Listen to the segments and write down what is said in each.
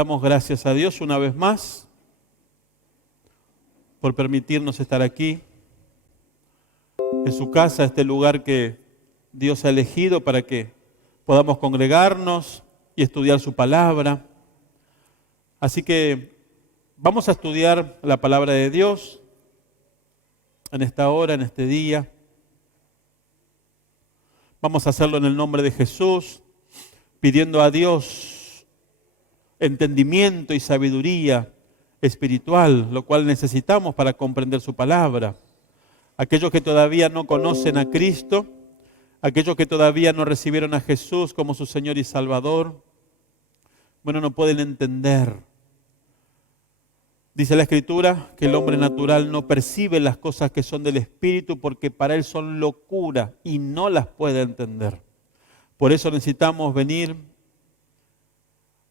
Damos gracias a Dios una vez más por permitirnos estar aquí, en su casa, este lugar que Dios ha elegido para que podamos congregarnos y estudiar su palabra. Así que vamos a estudiar la palabra de Dios en esta hora, en este día. Vamos a hacerlo en el nombre de Jesús, pidiendo a Dios entendimiento y sabiduría espiritual, lo cual necesitamos para comprender su palabra. Aquellos que todavía no conocen a Cristo, aquellos que todavía no recibieron a Jesús como su Señor y Salvador, bueno, no pueden entender. Dice la Escritura que el hombre natural no percibe las cosas que son del Espíritu porque para él son locura y no las puede entender. Por eso necesitamos venir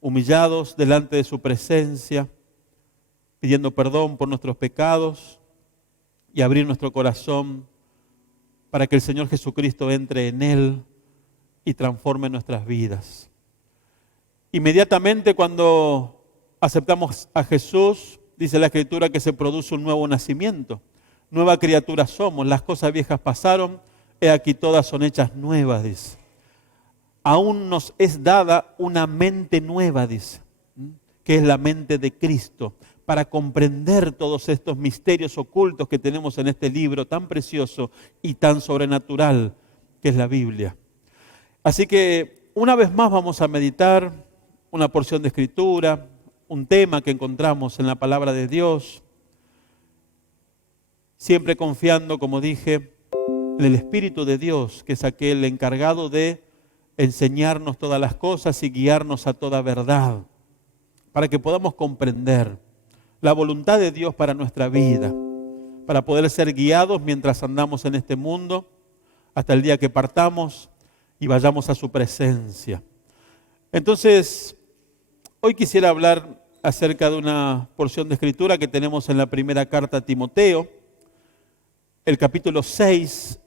humillados delante de su presencia, pidiendo perdón por nuestros pecados y abrir nuestro corazón para que el Señor Jesucristo entre en él y transforme nuestras vidas. Inmediatamente cuando aceptamos a Jesús, dice la Escritura que se produce un nuevo nacimiento. Nueva criatura somos, las cosas viejas pasaron, he aquí todas son hechas nuevas, dice. Aún nos es dada una mente nueva, dice, que es la mente de Cristo, para comprender todos estos misterios ocultos que tenemos en este libro tan precioso y tan sobrenatural que es la Biblia. Así que una vez más vamos a meditar una porción de Escritura, un tema que encontramos en la palabra de Dios, siempre confiando, como dije, en el Espíritu de Dios, que es aquel encargado de enseñarnos todas las cosas y guiarnos a toda verdad, para que podamos comprender la voluntad de Dios para nuestra vida, para poder ser guiados mientras andamos en este mundo, hasta el día que partamos y vayamos a su presencia. Entonces, hoy quisiera hablar acerca de una porción de Escritura que tenemos en la primera carta a Timoteo, el capítulo 6,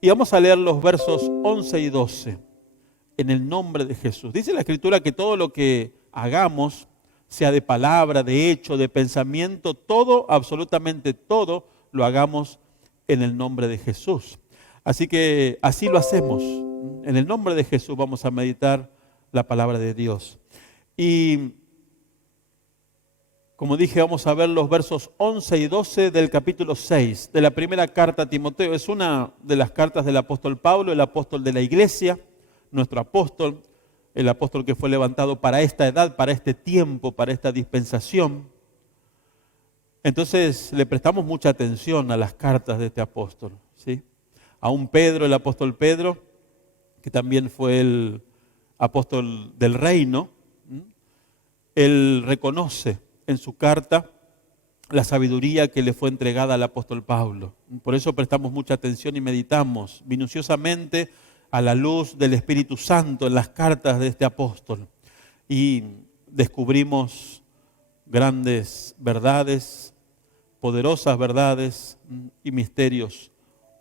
y vamos a leer los versos 11 y 12. En el nombre de Jesús. Dice la Escritura que todo lo que hagamos, sea de palabra, de hecho, de pensamiento, todo, absolutamente todo, lo hagamos en el nombre de Jesús. Así que así lo hacemos. En el nombre de Jesús vamos a meditar la palabra de Dios. Y como dije, vamos a ver los versos 11 y 12 del capítulo 6 de la primera carta a Timoteo. Es una de las cartas del apóstol Pablo, el apóstol de la iglesia, nuestro apóstol, el apóstol que fue levantado para esta edad, para este tiempo, para esta dispensación. Entonces le prestamos mucha atención a las cartas de este apóstol, ¿sí? Aún Pedro, el apóstol Pedro, que también fue el apóstol del reino, él reconoce en su carta la sabiduría que le fue entregada al apóstol Pablo. Por eso prestamos mucha atención y meditamos minuciosamente a la luz del Espíritu Santo en las cartas de este apóstol. Y descubrimos grandes verdades, poderosas verdades y misterios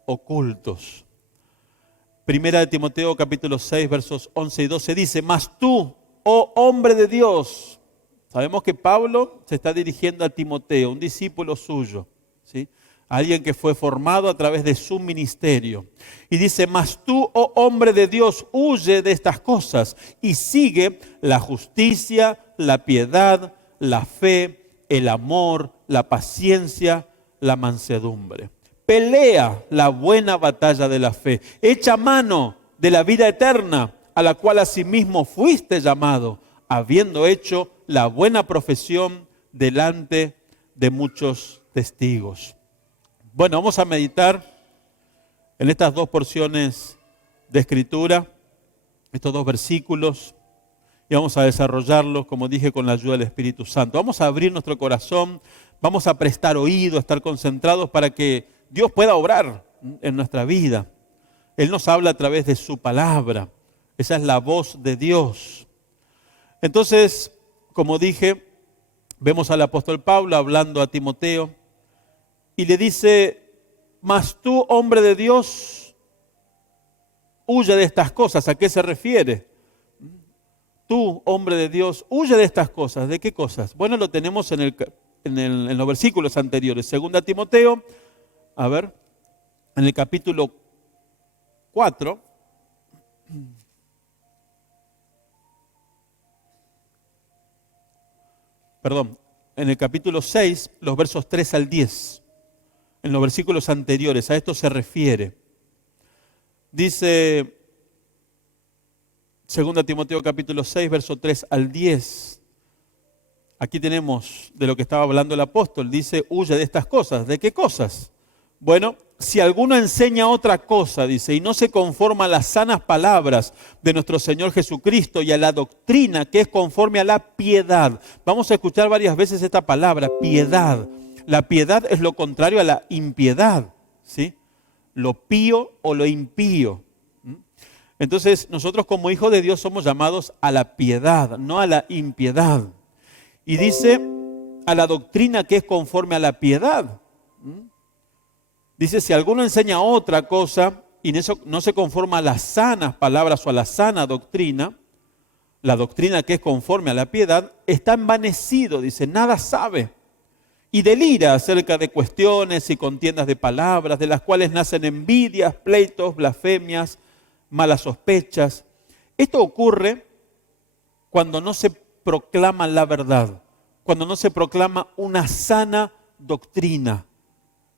ocultos. Primera de Timoteo capítulo 6 versos 11 y 12 dice: mas tú, oh hombre de Dios. Sabemos que Pablo se está dirigiendo a Timoteo, un discípulo suyo, ¿sí? Alguien que fue formado a través de su ministerio. Y dice: mas tú, oh hombre de Dios, huye de estas cosas y sigue la justicia, la piedad, la fe, el amor, la paciencia, la mansedumbre. Pelea la buena batalla de la fe. Echa mano de la vida eterna, a la cual asimismo fuiste llamado, habiendo hecho la buena profesión delante de muchos testigos. Bueno, vamos a meditar en estas dos porciones de Escritura, estos dos versículos, y vamos a desarrollarlos, como dije, con la ayuda del Espíritu Santo. Vamos a abrir nuestro corazón, vamos a prestar oído, a estar concentrados para que Dios pueda obrar en nuestra vida. Él nos habla a través de su palabra, esa es la voz de Dios. Entonces, como dije, vemos al apóstol Pablo hablando a Timoteo, y le dice: mas tú, hombre de Dios, huye de estas cosas. ¿A qué se refiere? tú, hombre de Dios, huye de estas cosas. ¿De qué cosas? Bueno, lo tenemos en los versículos anteriores. Segunda Timoteo, a ver, en el capítulo 4. Perdón, en el capítulo 6, los versos 3 al 10. En los versículos anteriores, a esto se refiere. Dice 2 Timoteo capítulo 6, verso 3 al 10. Aquí tenemos de lo que estaba hablando el apóstol. Dice, huye de estas cosas. ¿De qué cosas? Bueno, si alguno enseña otra cosa, dice, y no se conforma a las sanas palabras de nuestro Señor Jesucristo y a la doctrina que es conforme a la piedad. Vamos a escuchar varias veces esta palabra, piedad. La piedad es lo contrario a la impiedad, ¿sí? Lo pío o lo impío. Entonces, nosotros como hijos de Dios somos llamados a la piedad, no a la impiedad. Y dice, a la doctrina que es conforme a la piedad. Dice, si alguno enseña otra cosa y eso no se conforma a las sanas palabras o a la sana doctrina, la doctrina que es conforme a la piedad, está envanecido, dice, nada sabe. Y delira acerca de cuestiones y contiendas de palabras, de las cuales nacen envidias, pleitos, blasfemias, malas sospechas. Esto ocurre cuando no se proclama la verdad, cuando no se proclama una sana doctrina.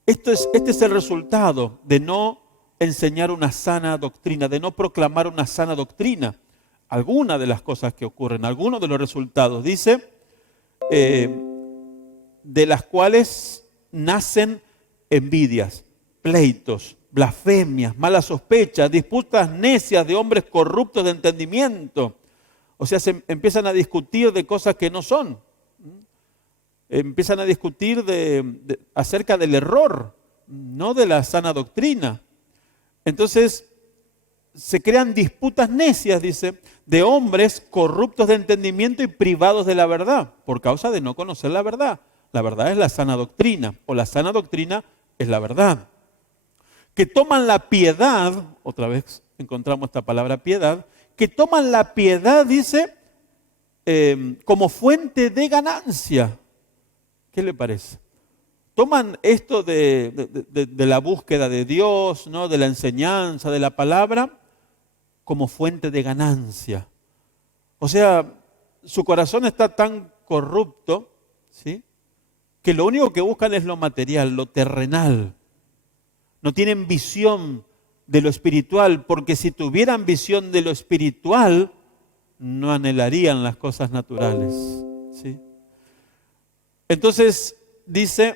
Este es el resultado de no enseñar una sana doctrina, de no proclamar una sana doctrina. Algunas de las cosas que ocurren, algunos de los resultados, dice, de las cuales nacen envidias, pleitos, blasfemias, malas sospechas, disputas necias de hombres corruptos de entendimiento. O sea, se empiezan a discutir de cosas que no son. Empiezan a discutir acerca del error, no de la sana doctrina. Entonces, se crean disputas necias, dice, de hombres corruptos de entendimiento y privados de la verdad, por causa de no conocer la verdad. La verdad es la sana doctrina, o la sana doctrina es la verdad. Que toman la piedad, otra vez encontramos esta palabra piedad, que toman la piedad, dice, como fuente de ganancia. ¿Qué le parece? Toman esto de la búsqueda de Dios, ¿no? De la enseñanza, de la palabra, como fuente de ganancia. O sea, su corazón está tan corrupto, ¿sí?, que lo único que buscan es lo material, lo terrenal. No tienen visión de lo espiritual, porque si tuvieran visión de lo espiritual, no anhelarían las cosas naturales, ¿sí? Entonces dice,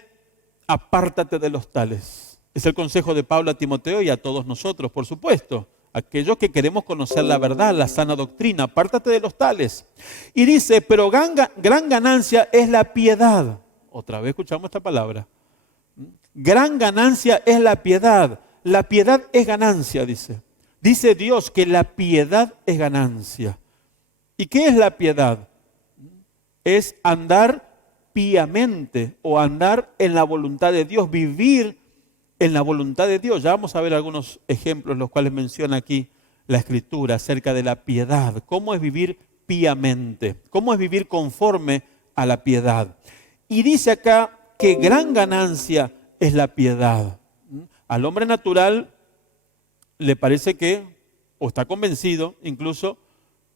apártate de los tales. Es el consejo de Pablo a Timoteo y a todos nosotros, por supuesto. Aquellos que queremos conocer la verdad, la sana doctrina, apártate de los tales. Y dice, pero gran ganancia es la piedad. Otra vez escuchamos esta palabra. Gran ganancia es la piedad. La piedad es ganancia, dice. Dice Dios que la piedad es ganancia. ¿Y qué es la piedad? Es andar piamente o andar en la voluntad de Dios, vivir en la voluntad de Dios. Ya vamos a ver algunos ejemplos, los cuales menciona aquí la Escritura acerca de la piedad. ¿Cómo es vivir piamente? ¿Cómo es vivir conforme a la piedad? Y dice acá que gran ganancia es la piedad. Al hombre natural le parece que, o está convencido incluso,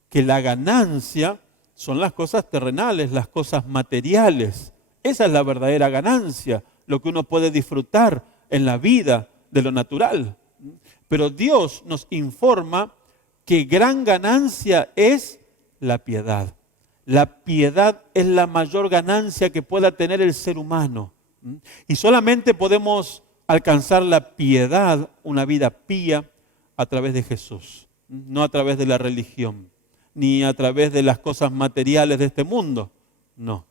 que la ganancia son las cosas terrenales, las cosas materiales. Esa es la verdadera ganancia, lo que uno puede disfrutar en la vida de lo natural. Pero Dios nos informa que gran ganancia es la piedad. La piedad es la mayor ganancia que pueda tener el ser humano. Y solamente podemos alcanzar la piedad, una vida pía, a través de Jesús. No a través de la religión, ni a través de las cosas materiales de este mundo. No.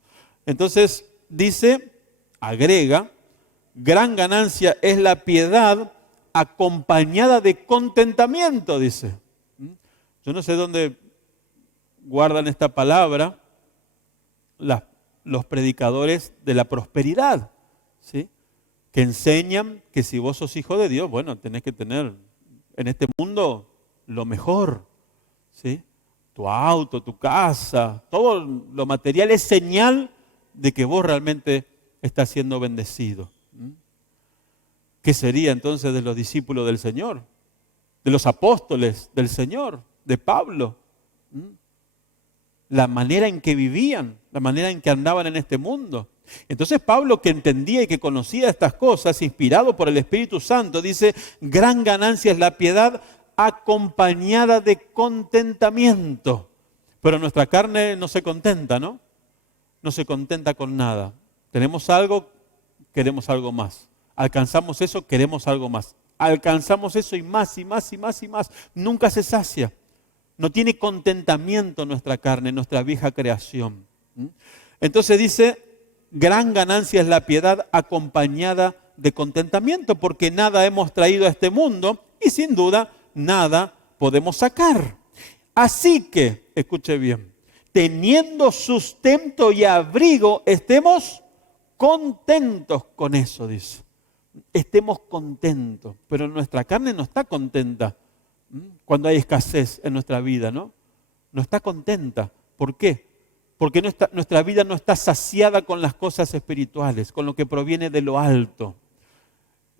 Entonces dice, agrega, gran ganancia es la piedad acompañada de contentamiento, dice. Yo no sé dónde guardan esta palabra los predicadores de la prosperidad, ¿sí?, que enseñan que si vos sos hijo de Dios, bueno, tenés que tener en este mundo lo mejor, ¿sí? tu auto, tu casa, todo lo material es señal de que vos realmente estás siendo bendecido. ¿Qué sería entonces de los discípulos del Señor? De los apóstoles del Señor, de Pablo. La manera en que vivían, la manera en que andaban en este mundo. Entonces Pablo, que entendía y que conocía estas cosas, inspirado por el Espíritu Santo, dice, gran ganancia es la piedad acompañada de contentamiento. Pero nuestra carne no se contenta, ¿no? No se contenta con nada. Tenemos algo, queremos algo más. Alcanzamos eso, queremos algo más. Alcanzamos eso y más y más y más y más. Nunca se sacia. No tiene contentamiento nuestra carne, nuestra vieja creación. Entonces dice, gran ganancia es la piedad acompañada de contentamiento, porque nada hemos traído a este mundo y sin duda nada podemos sacar. Así que, escuche bien, teniendo sustento y abrigo, estemos contentos con eso, dice. Estemos contentos, pero nuestra carne no está contenta cuando hay escasez en nuestra vida, ¿no? No está contenta. ¿Por qué? Porque nuestra vida no está saciada con las cosas espirituales, con lo que proviene de lo alto.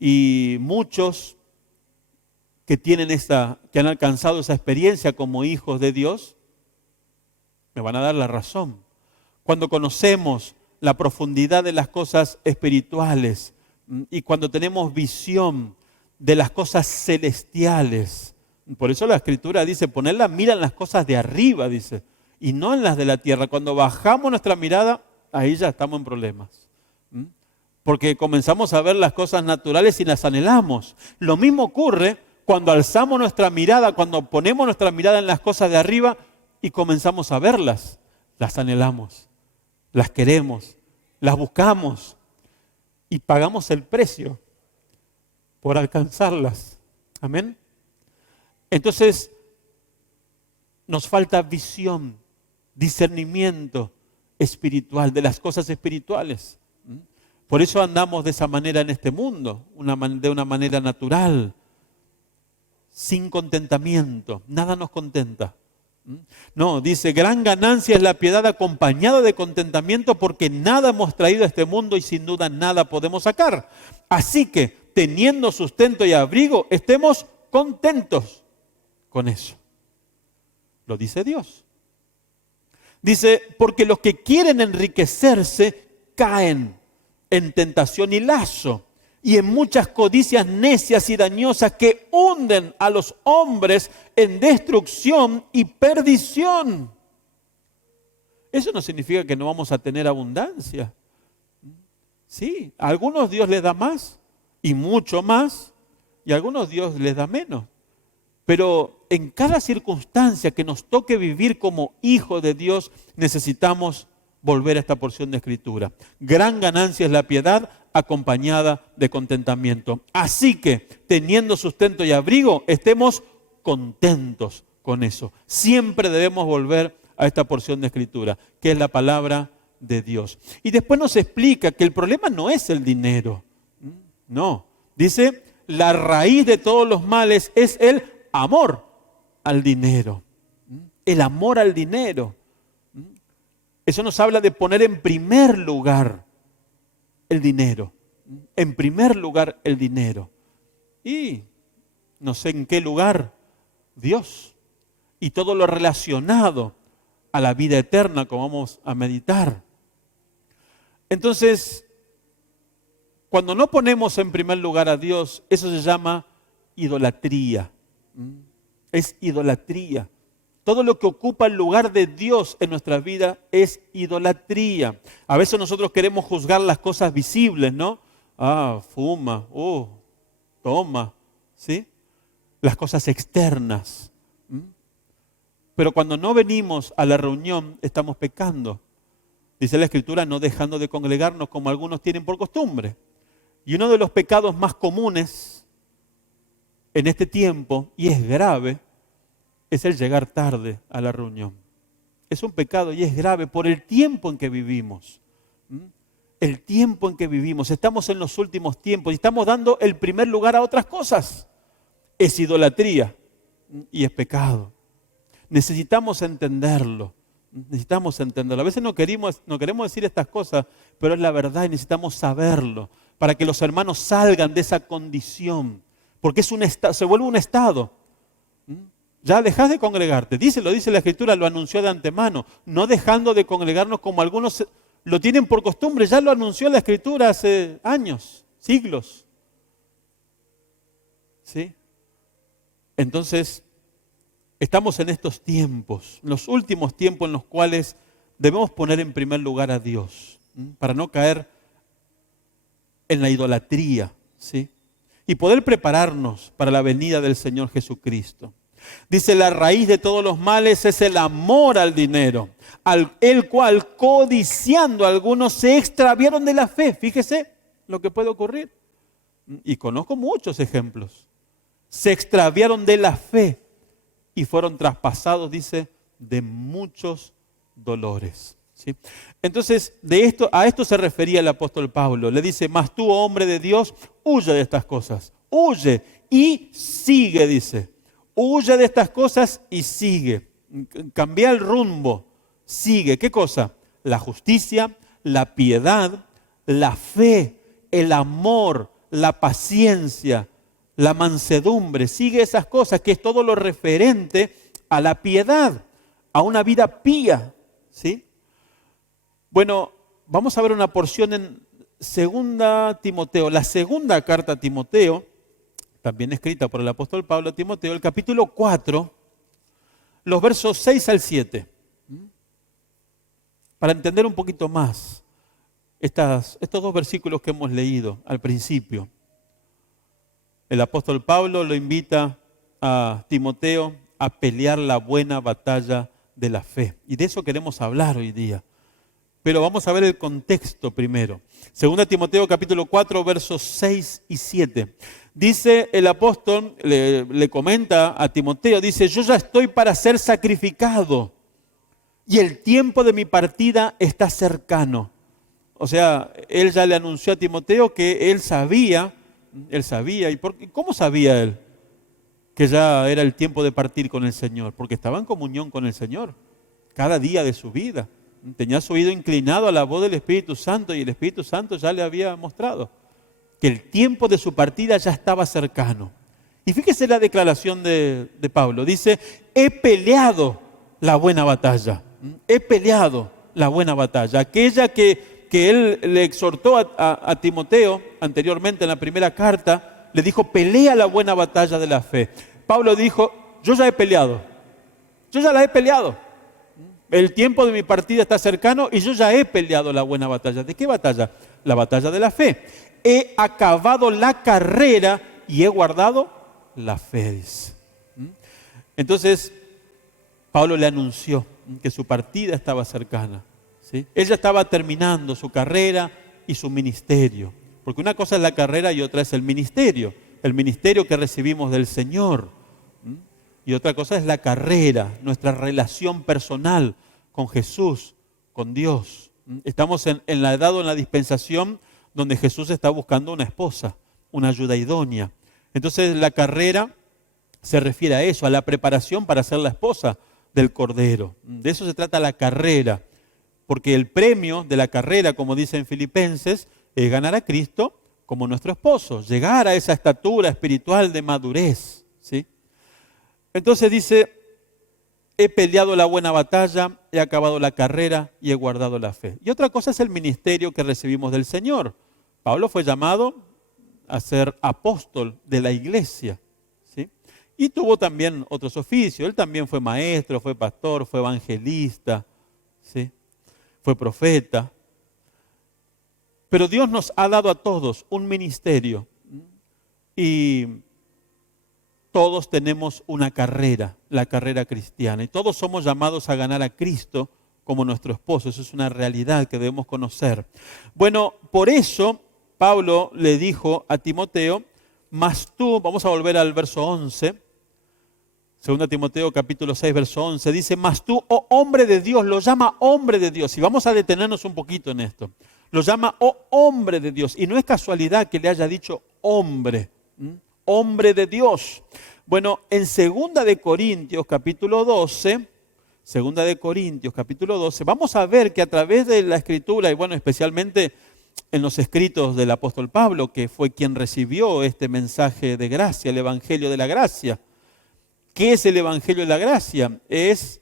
Y muchos que han alcanzado esa experiencia como hijos de Dios, me van a dar la razón. Cuando conocemos la profundidad de las cosas espirituales y cuando tenemos visión de las cosas celestiales, por eso la Escritura dice, poner la mira en las cosas de arriba, dice, y no en las de la tierra. Cuando bajamos nuestra mirada, ahí ya estamos en problemas. Porque comenzamos a ver las cosas naturales y las anhelamos. Lo mismo ocurre cuando alzamos nuestra mirada, cuando ponemos nuestra mirada en las cosas de arriba y comenzamos a verlas. Las anhelamos, las queremos, las buscamos y pagamos el precio por alcanzarlas. Amén. Entonces, nos falta visión, discernimiento espiritual de las cosas espirituales. Por eso andamos de esa manera en este mundo, de una manera natural, sin contentamiento. Nada nos contenta. No, dice, gran ganancia es la piedad acompañada de contentamiento, porque nada hemos traído a este mundo y sin duda nada podemos sacar. Así que, teniendo sustento y abrigo, estemos contentos con eso. Lo dice Dios. Dice, porque los que quieren enriquecerse caen en tentación y lazo y en muchas codicias necias y dañosas que hunden a los hombres en destrucción y perdición. Eso no significa que no vamos a tener abundancia. Sí, a algunos Dios les da más y mucho más, y a algunos Dios les da menos. Pero en cada circunstancia que nos toque vivir como hijos de Dios, necesitamos volver a esta porción de Escritura. Gran ganancia es la piedad acompañada de contentamiento. Así que, teniendo sustento y abrigo, estemos contentos con eso. Siempre debemos volver a esta porción de Escritura, que es la palabra de Dios. Y después nos explica que el problema no es el dinero. No. Dice, la raíz de todos los males es el amor al dinero. El amor al dinero. Eso nos habla de poner en primer lugar el dinero. En primer lugar el dinero. Y no sé en qué lugar Dios. Y todo lo relacionado a la vida eterna, como vamos a meditar. Entonces, cuando no ponemos en primer lugar a Dios, eso se llama idolatría. Es idolatría. Todo lo que ocupa el lugar de Dios en nuestra vida es idolatría. A veces nosotros queremos juzgar las cosas visibles, ¿no? Fuma, toma, ¿sí? Las cosas externas. Pero cuando no venimos a la reunión, estamos pecando. Dice la Escritura, no dejando de congregarnos como algunos tienen por costumbre. Y uno de los pecados más comunes en este tiempo, y es grave, es el llegar tarde a la reunión. Es un pecado y es grave por el tiempo en que vivimos. El tiempo en que vivimos. Estamos en los últimos tiempos y estamos dando el primer lugar a otras cosas. Es idolatría y es pecado. Necesitamos entenderlo. Necesitamos entenderlo. A veces no queremos decir estas cosas, pero es la verdad y necesitamos saberlo para que los hermanos salgan de esa condición. Porque se vuelve un estado. Ya dejás de congregarte. Lo dice la Escritura, lo anunció de antemano. No dejando de congregarnos como algunos lo tienen por costumbre. Ya lo anunció la Escritura hace años, siglos. ¿Sí? Entonces, estamos en estos tiempos, los últimos tiempos en los cuales debemos poner en primer lugar a Dios, para no caer en la idolatría, ¿sí? Y poder prepararnos para la venida del Señor Jesucristo. Dice, la raíz de todos los males es el amor al dinero, el cual, codiciando algunos, se extraviaron de la fe. Fíjese lo que puede ocurrir. Y conozco muchos ejemplos. Se extraviaron de la fe y fueron traspasados, dice, de muchos dolores. ¿Sí? Entonces, a esto se refería el apóstol Pablo. Le dice, mas tú, hombre de Dios, huye de estas cosas. Huye y sigue, dice. Huye de estas cosas y sigue. Cambia el rumbo. Sigue. ¿Qué cosa? La justicia, la piedad, la fe, el amor, la paciencia, la mansedumbre. Sigue esas cosas, que es todo lo referente a la piedad, a una vida pía. ¿Sí? Bueno, vamos a ver una porción en 2 Timoteo, la segunda carta a Timoteo, también escrita por el apóstol Pablo a Timoteo, el capítulo 4, los versos 6 al 7. Para entender un poquito más estos dos versículos que hemos leído al principio. El apóstol Pablo lo invita a Timoteo a pelear la buena batalla de la fe. Y de eso queremos hablar hoy día. Pero vamos a ver el contexto primero. 2 Timoteo capítulo 4, versos 6 y 7. Dice el apóstol, le comenta a Timoteo, dice, yo ya estoy para ser sacrificado y el tiempo de mi partida está cercano. O sea, él ya le anunció a Timoteo que él sabía, ¿y cómo sabía él que ya era el tiempo de partir con el Señor? Porque estaba en comunión con el Señor cada día de su vida. Tenía su oído inclinado a la voz del Espíritu Santo y el Espíritu Santo ya le había mostrado que el tiempo de su partida ya estaba cercano. Y fíjese la declaración de Pablo. Dice, he peleado la buena batalla. He peleado la buena batalla. Aquella que él le exhortó a Timoteo anteriormente en la primera carta, le dijo, pelea la buena batalla de la fe. Pablo dijo, yo ya he peleado. Yo ya la he peleado. El tiempo de mi partida está cercano y yo ya he peleado la buena batalla. ¿De qué batalla? La batalla de la fe. He acabado la carrera y he guardado la fe, dice. Entonces, Pablo le anunció que su partida estaba cercana. ¿Sí? Él ya estaba terminando su carrera y su ministerio. Porque una cosa es la carrera y otra es el ministerio. El ministerio que recibimos del Señor. Y otra cosa es la carrera, nuestra relación personal con Jesús, con Dios. Estamos en la edad o en la dispensación donde Jesús está buscando una esposa, una ayuda idónea. Entonces la carrera se refiere a eso, a la preparación para ser la esposa del Cordero. De eso se trata la carrera, porque el premio de la carrera, como dice en Filipenses, es ganar a Cristo como nuestro esposo, llegar a esa estatura espiritual de madurez, ¿sí? Entonces dice, he peleado la buena batalla, he acabado la carrera y he guardado la fe. Y otra cosa es el ministerio que recibimos del Señor. Pablo fue llamado a ser apóstol de la iglesia, ¿sí? Y tuvo también otros oficios. Él también fue maestro, fue pastor, fue evangelista, ¿sí? Fue profeta. Pero Dios nos ha dado a todos un ministerio y todos tenemos una carrera, la carrera cristiana, y todos somos llamados a ganar a Cristo como nuestro esposo. Eso es una realidad que debemos conocer. Bueno, por eso Pablo le dijo a Timoteo, mas tú, vamos a volver al verso 11, 2 Timoteo capítulo 6, verso 11, dice, mas tú, oh hombre de Dios, lo llama hombre de Dios, y vamos a detenernos un poquito en esto. Lo llama, oh hombre de Dios, y no es casualidad que le haya dicho hombre, hombre de Dios, Bueno, en 2 capítulo 12, vamos a ver que a través de la Escritura, y bueno, especialmente en los escritos del apóstol Pablo, que fue quien recibió este mensaje de gracia, el Evangelio de la Gracia. ¿Qué es el Evangelio de la Gracia? Es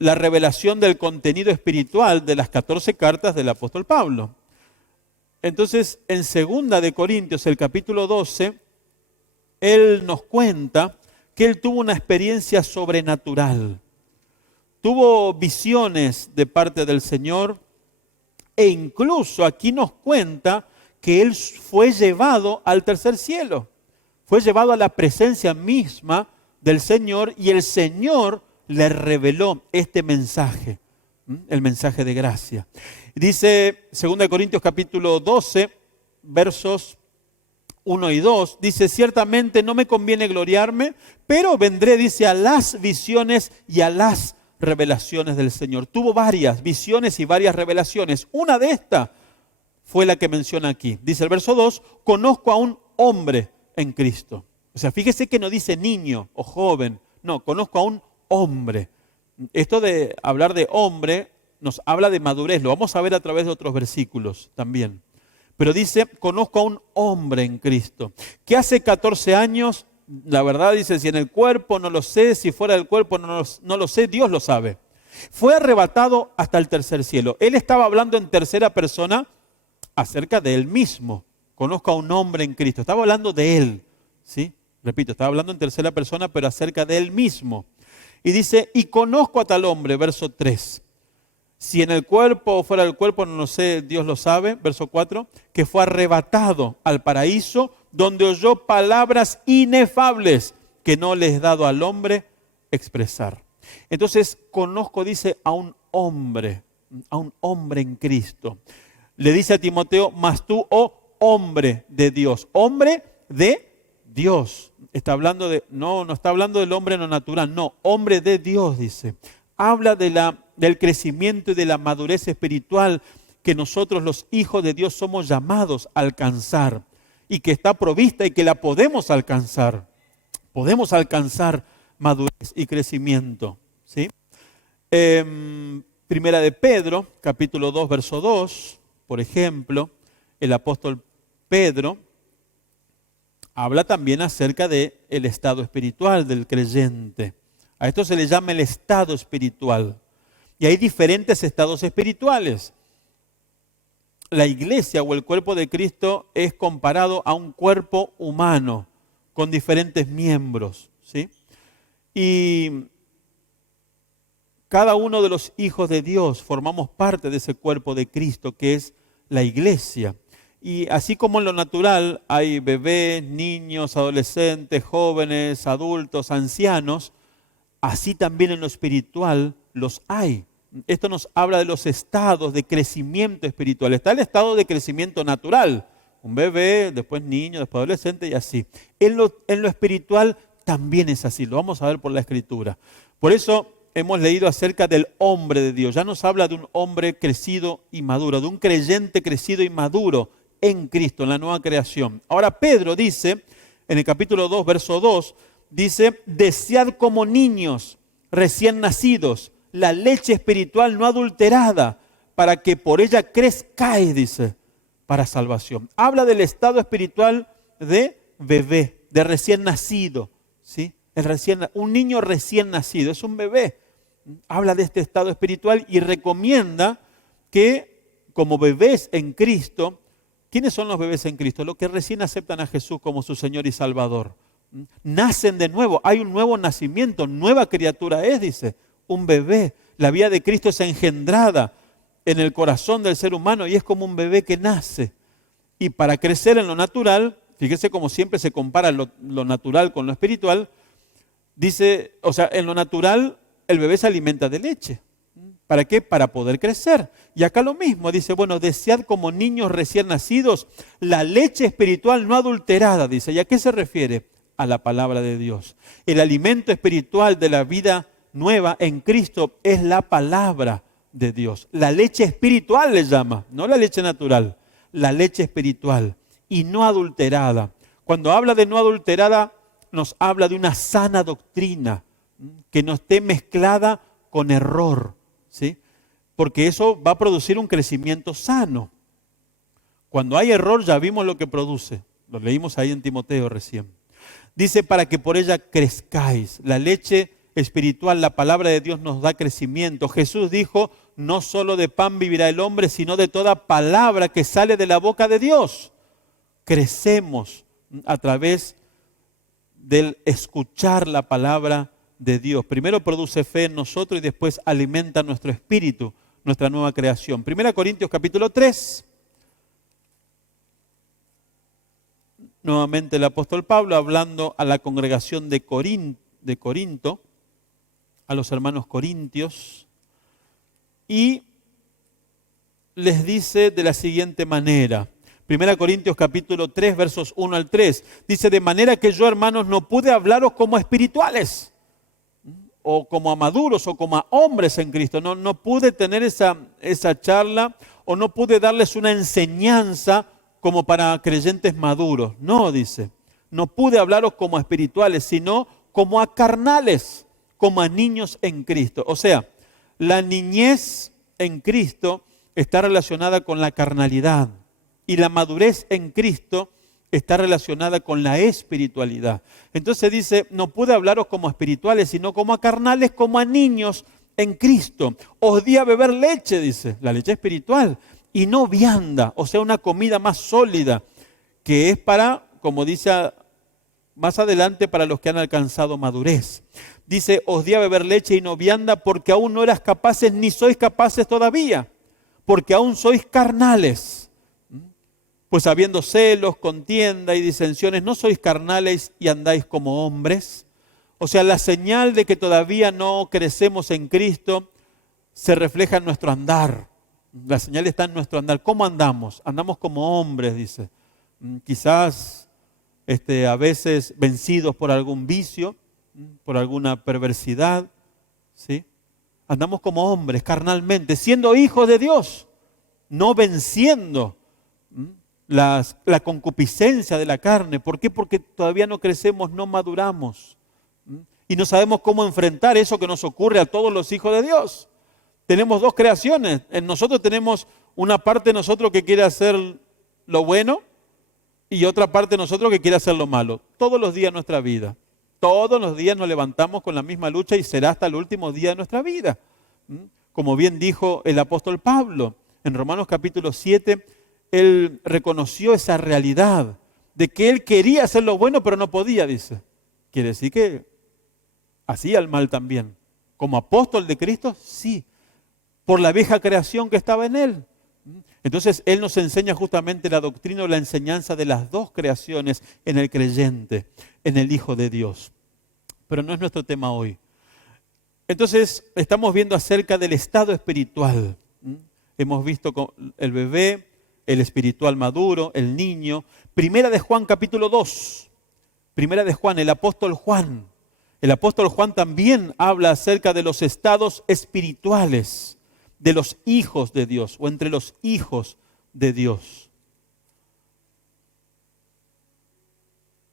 la revelación del contenido espiritual de las 14 cartas del apóstol Pablo. Entonces, en 2 Corintios, el capítulo 12, él nos cuenta que él tuvo una experiencia sobrenatural. Tuvo visiones de parte del Señor e incluso aquí nos cuenta que él fue llevado al tercer cielo. Fue llevado a la presencia misma del Señor y el Señor le reveló este mensaje, el mensaje de gracia. Dice 2 Corintios capítulo 12, versos 1 y 2, dice, ciertamente no me conviene gloriarme, pero vendré, dice, a las visiones y a las revelaciones del Señor. Tuvo varias visiones y varias revelaciones. Una de estas fue la que menciona aquí. Dice el verso 2, conozco a un hombre en Cristo. O sea, fíjese que no dice niño o joven, no, conozco a un hombre. Esto de hablar de hombre nos habla de madurez, lo vamos a ver a través de otros versículos también. Pero dice, conozco a un hombre en Cristo, que hace 14 años, la verdad dice, si en el cuerpo no lo sé, si fuera del cuerpo no lo sé, Dios lo sabe. Fue arrebatado hasta el tercer cielo. Él estaba hablando en tercera persona acerca de él mismo. Conozco a un hombre en Cristo. Estaba hablando de él, ¿sí? Repito, estaba hablando en tercera persona, pero acerca de él mismo. Y dice, y conozco a tal hombre, verso 3. Si en el cuerpo o fuera del cuerpo, no lo sé, Dios lo sabe, verso 4, que fue arrebatado al paraíso, donde oyó palabras inefables que no le es dado al hombre expresar. Entonces, conozco, dice, a un hombre en Cristo. Le dice a Timoteo, mas tú, oh hombre de Dios, hombre de Dios. Está hablando de, no está hablando del hombre no natural, no, hombre de Dios, dice. Habla del crecimiento y de la madurez espiritual que nosotros los hijos de Dios somos llamados a alcanzar y que está provista y que la podemos alcanzar. Podemos alcanzar madurez y crecimiento, ¿sí? Primera de Pedro, capítulo 2, verso 2, por ejemplo, el apóstol Pedro habla también acerca del estado espiritual del creyente. A esto se le llama el estado espiritual. Y hay diferentes estados espirituales. La iglesia o el cuerpo de Cristo es comparado a un cuerpo humano con diferentes miembros, ¿sí? Y cada uno de los hijos de Dios formamos parte de ese cuerpo de Cristo que es la iglesia. Y así como en lo natural hay bebés, niños, adolescentes, jóvenes, adultos, ancianos, así también en lo espiritual los hay. Esto nos habla de los estados de crecimiento espiritual. Está el estado de crecimiento natural, un bebé, después niño, después adolescente y así. En lo espiritual también es así, lo vamos a ver por la Escritura. Por eso hemos leído acerca del hombre de Dios. Ya nos habla de un hombre crecido y maduro, de un creyente crecido y maduro en Cristo, en la nueva creación. Ahora Pedro dice, en el capítulo 2, verso 2, dice, desead como niños recién nacidos la leche espiritual no adulterada, para que por ella crezcáis, dice, para salvación. Habla del estado espiritual de bebé, de recién nacido, ¿sí? Un niño recién nacido, es un bebé. Habla de este estado espiritual y recomienda que como bebés en Cristo, ¿quiénes son los bebés en Cristo? Los que recién aceptan a Jesús como su Señor y Salvador. Nacen de nuevo, hay un nuevo nacimiento, nueva criatura es, dice, un bebé. La vida de Cristo es engendrada en el corazón del ser humano y es como un bebé que nace. Y para crecer en lo natural, fíjese como siempre se compara lo natural con lo espiritual, dice, o sea, en lo natural el bebé se alimenta de leche. ¿Para qué? Para poder crecer. Y acá lo mismo, dice, bueno, desead como niños recién nacidos la leche espiritual no adulterada, dice. ¿Y a qué se refiere? A la palabra de Dios. El alimento espiritual de la vida nueva en Cristo es la palabra de Dios. La leche espiritual le llama, no la leche natural, la leche espiritual y no adulterada. Cuando habla de no adulterada, nos habla de una sana doctrina, que no esté mezclada con error, ¿sí? Porque eso va a producir un crecimiento sano. Cuando hay error ya vimos lo que produce, lo leímos ahí en Timoteo recién. Dice, para que por ella crezcáis. La leche espiritual, la palabra de Dios nos da crecimiento. Jesús dijo, no solo de pan vivirá el hombre, sino de toda palabra que sale de la boca de Dios. Crecemos a través del escuchar la palabra de Dios. Primero produce fe en nosotros y después alimenta nuestro espíritu, nuestra nueva creación. 1 Corintios capítulo 3. Nuevamente el apóstol Pablo hablando a la congregación de Corinto, a los hermanos corintios, y les dice de la siguiente manera. 1 Corintios capítulo 3, versos 1 al 3. Dice, de manera que yo, hermanos, no pude hablaros como a espirituales, o como a maduros, o como a hombres en Cristo. No pude tener esa charla, o no pude darles una enseñanza como para creyentes maduros. No, dice, no pude hablaros como a espirituales, sino como a carnales, como a niños en Cristo. O sea, la niñez en Cristo está relacionada con la carnalidad y la madurez en Cristo está relacionada con la espiritualidad. Entonces dice, no pude hablaros como a espirituales, sino como a carnales, como a niños en Cristo. Os di a beber leche, dice, la leche espiritual, y no vianda, o sea, una comida más sólida, que es para, como dice más adelante, para los que han alcanzado madurez. Dice, os di a beber leche y no vianda, porque aún no eras capaces, ni sois capaces todavía, porque aún sois carnales. Pues habiendo celos, contienda y disensiones, ¿no sois carnales y andáis como hombres? O sea, la señal de que todavía no crecemos en Cristo se refleja en nuestro andar. La señal está en nuestro andar. ¿Cómo andamos? Andamos como hombres, dice. Quizás a veces vencidos por algún vicio, por alguna perversidad, ¿sí? Andamos como hombres, carnalmente, siendo hijos de Dios, no venciendo la concupiscencia de la carne. ¿Por qué? Porque todavía no crecemos, no maduramos. Y no sabemos cómo enfrentar eso que nos ocurre a todos los hijos de Dios. Tenemos dos creaciones. En nosotros tenemos una parte de nosotros que quiere hacer lo bueno y otra parte de nosotros que quiere hacer lo malo. Todos los días de nuestra vida. Todos los días nos levantamos con la misma lucha y será hasta el último día de nuestra vida. Como bien dijo el apóstol Pablo en Romanos capítulo 7, él reconoció esa realidad de que él quería hacer lo bueno pero no podía, dice. Quiere decir que hacía el mal también. Como apóstol de Cristo, sí. Por la vieja creación que estaba en él. Entonces, él nos enseña justamente la doctrina o la enseñanza de las dos creaciones en el creyente, en el Hijo de Dios. Pero no es nuestro tema hoy. Entonces, estamos viendo acerca del estado espiritual. Hemos visto el bebé, el espiritual maduro, el niño. Primera de Juan capítulo 2. Primera de Juan, el apóstol Juan. El apóstol Juan también habla acerca de los estados espirituales de los hijos de Dios o entre los hijos de Dios.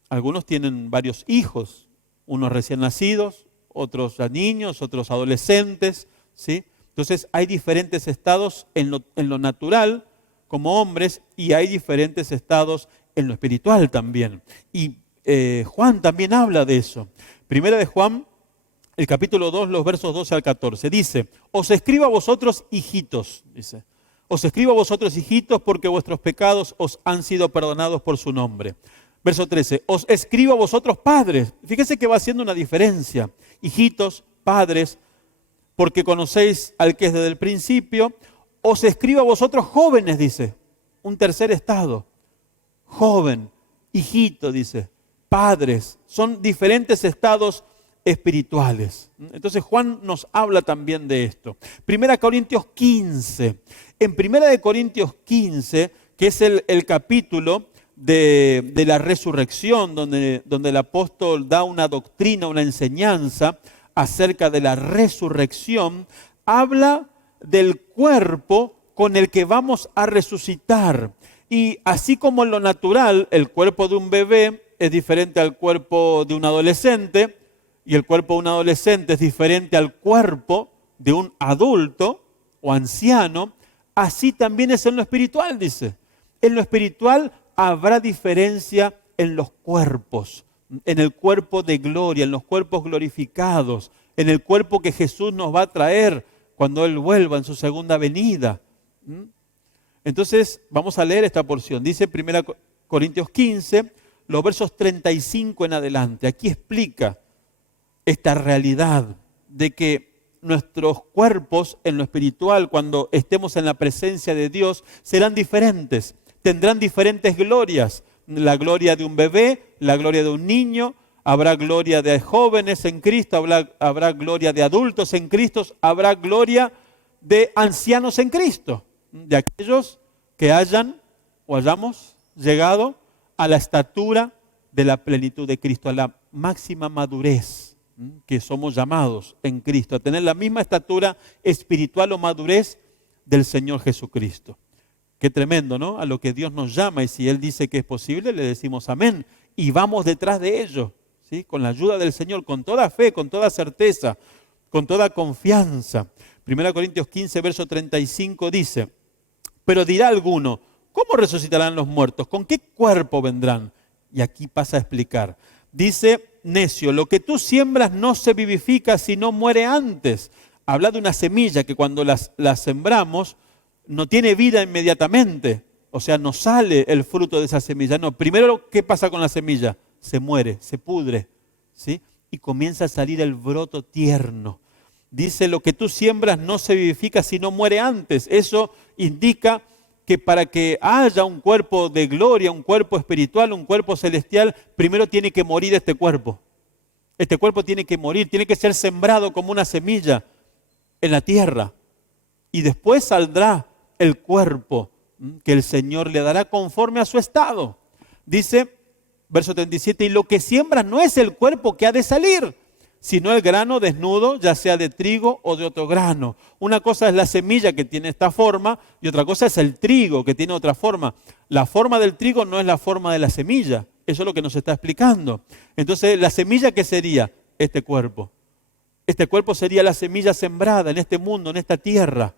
Algunos tienen varios hijos, unos recién nacidos, otros ya niños, otros adolescentes, ¿sí? Entonces hay diferentes estados en lo natural como hombres y hay diferentes estados en lo espiritual también. Y Juan también habla de eso. Primera de Juan, el capítulo 2, los versos 12 al 14. Dice, os escribo a vosotros hijitos, dice. Os escribo a vosotros hijitos porque vuestros pecados os han sido perdonados por su nombre. Verso 13, os escribo a vosotros padres. Fíjese que va haciendo una diferencia. Hijitos, padres, porque conocéis al que es desde el principio. Os escribo a vosotros jóvenes, dice. Un tercer estado. Joven, hijito, dice. Padres. Son diferentes estados espirituales. Entonces Juan nos habla también de esto. Primera Corintios 15. En Primera de Corintios 15, que es el capítulo de la resurrección, donde el apóstol da una doctrina, una enseñanza acerca de la resurrección, habla del cuerpo con el que vamos a resucitar. Y así como en lo natural, el cuerpo de un bebé es diferente al cuerpo de un adolescente y el cuerpo de un adolescente es diferente al cuerpo de un adulto o anciano, así también es en lo espiritual, dice. En lo espiritual habrá diferencia en los cuerpos, en el cuerpo de gloria, en los cuerpos glorificados, en el cuerpo que Jesús nos va a traer cuando Él vuelva en su segunda venida. Entonces, vamos a leer esta porción. Dice 1 Corintios 15, los versos 35 en adelante. Aquí explica esta realidad de que nuestros cuerpos en lo espiritual, cuando estemos en la presencia de Dios, serán diferentes, tendrán diferentes glorias. La gloria de un bebé, la gloria de un niño, habrá gloria de jóvenes en Cristo, habrá gloria de adultos en Cristo, habrá gloria de ancianos en Cristo, de aquellos que hayan o hayamos llegado a la estatura de la plenitud de Cristo, a la máxima madurez que somos llamados en Cristo, a tener la misma estatura espiritual o madurez del Señor Jesucristo. Qué tremendo, ¿no? A lo que Dios nos llama, y si Él dice que es posible, le decimos amén y vamos detrás de ello, ¿sí? Con la ayuda del Señor, con toda fe, con toda certeza, con toda confianza. 1 Corintios 15, verso 35 dice: pero dirá alguno, ¿cómo resucitarán los muertos? ¿Con qué cuerpo vendrán? Y aquí pasa a explicar. Dice: necio, lo que tú siembras no se vivifica, sino muere antes. Habla de una semilla que cuando la sembramos no tiene vida inmediatamente. O sea, no sale el fruto de esa semilla. No, primero, ¿qué pasa con la semilla? Se muere, se pudre, ¿sí? Y comienza a salir el broto tierno. Dice: lo que tú siembras no se vivifica, sino muere antes. Eso indica que para que haya un cuerpo de gloria, un cuerpo espiritual, un cuerpo celestial, primero tiene que morir este cuerpo. Este cuerpo tiene que morir, tiene que ser sembrado como una semilla en la tierra. Y después saldrá el cuerpo que el Señor le dará conforme a su estado. Dice, verso 37, y lo que siembras no es el cuerpo que ha de salir, sino el grano desnudo, ya sea de trigo o de otro grano. Una cosa es la semilla que tiene esta forma y otra cosa es el trigo que tiene otra forma. La forma del trigo no es la forma de la semilla. Eso es lo que nos está explicando. Entonces, ¿la semilla qué sería? Este cuerpo. Este cuerpo sería la semilla sembrada en este mundo, en esta tierra.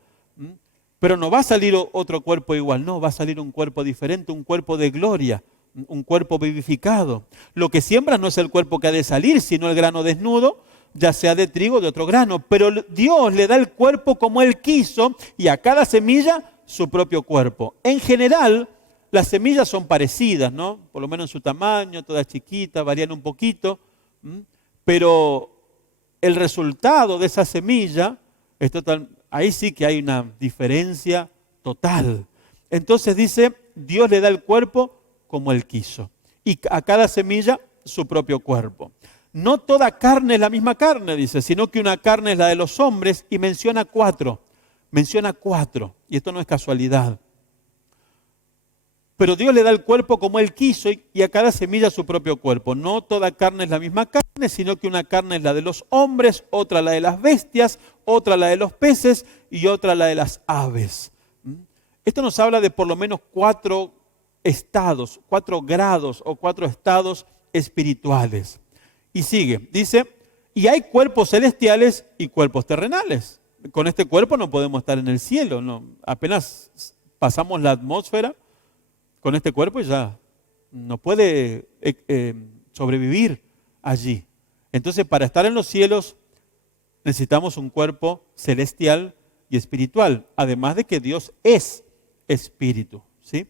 Pero no va a salir otro cuerpo igual, no, va a salir un cuerpo diferente, un cuerpo de gloria, un cuerpo vivificado. Lo que siembra no es el cuerpo que ha de salir, sino el grano desnudo, ya sea de trigo o de otro grano. Pero Dios le da el cuerpo como Él quiso y a cada semilla su propio cuerpo. En general, las semillas son parecidas, ¿no? Por lo menos en su tamaño, todas chiquitas, varían un poquito. Pero el resultado de esa semilla es total. Ahí sí que hay una diferencia total. Entonces dice, Dios le da el cuerpo como Él quiso. Y a cada semilla su propio cuerpo. No toda carne es la misma carne, dice, sino que una carne es la de los hombres y menciona cuatro. Menciona cuatro. Y esto no es casualidad. Pero Dios le da el cuerpo como Él quiso y a cada semilla su propio cuerpo. No toda carne es la misma carne, sino que una carne es la de los hombres, otra la de las bestias, otra la de los peces y otra la de las aves. Esto nos habla de por lo menos 4 estados, 4 grados o 4 estados espirituales. Y sigue, dice, y hay cuerpos celestiales y cuerpos terrenales. Con este cuerpo no podemos estar en el cielo, no. Apenas pasamos la atmósfera, con este cuerpo ya no puede sobrevivir allí. Entonces, para estar en los cielos necesitamos un cuerpo celestial y espiritual, además de que Dios es espíritu, ¿sí?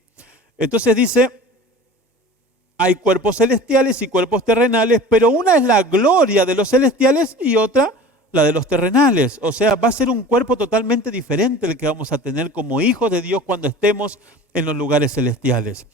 Entonces dice, hay cuerpos celestiales y cuerpos terrenales, pero una es la gloria de los celestiales y otra la de los terrenales. O sea, va a ser un cuerpo totalmente diferente el que vamos a tener como hijos de Dios cuando estemos en los lugares celestiales.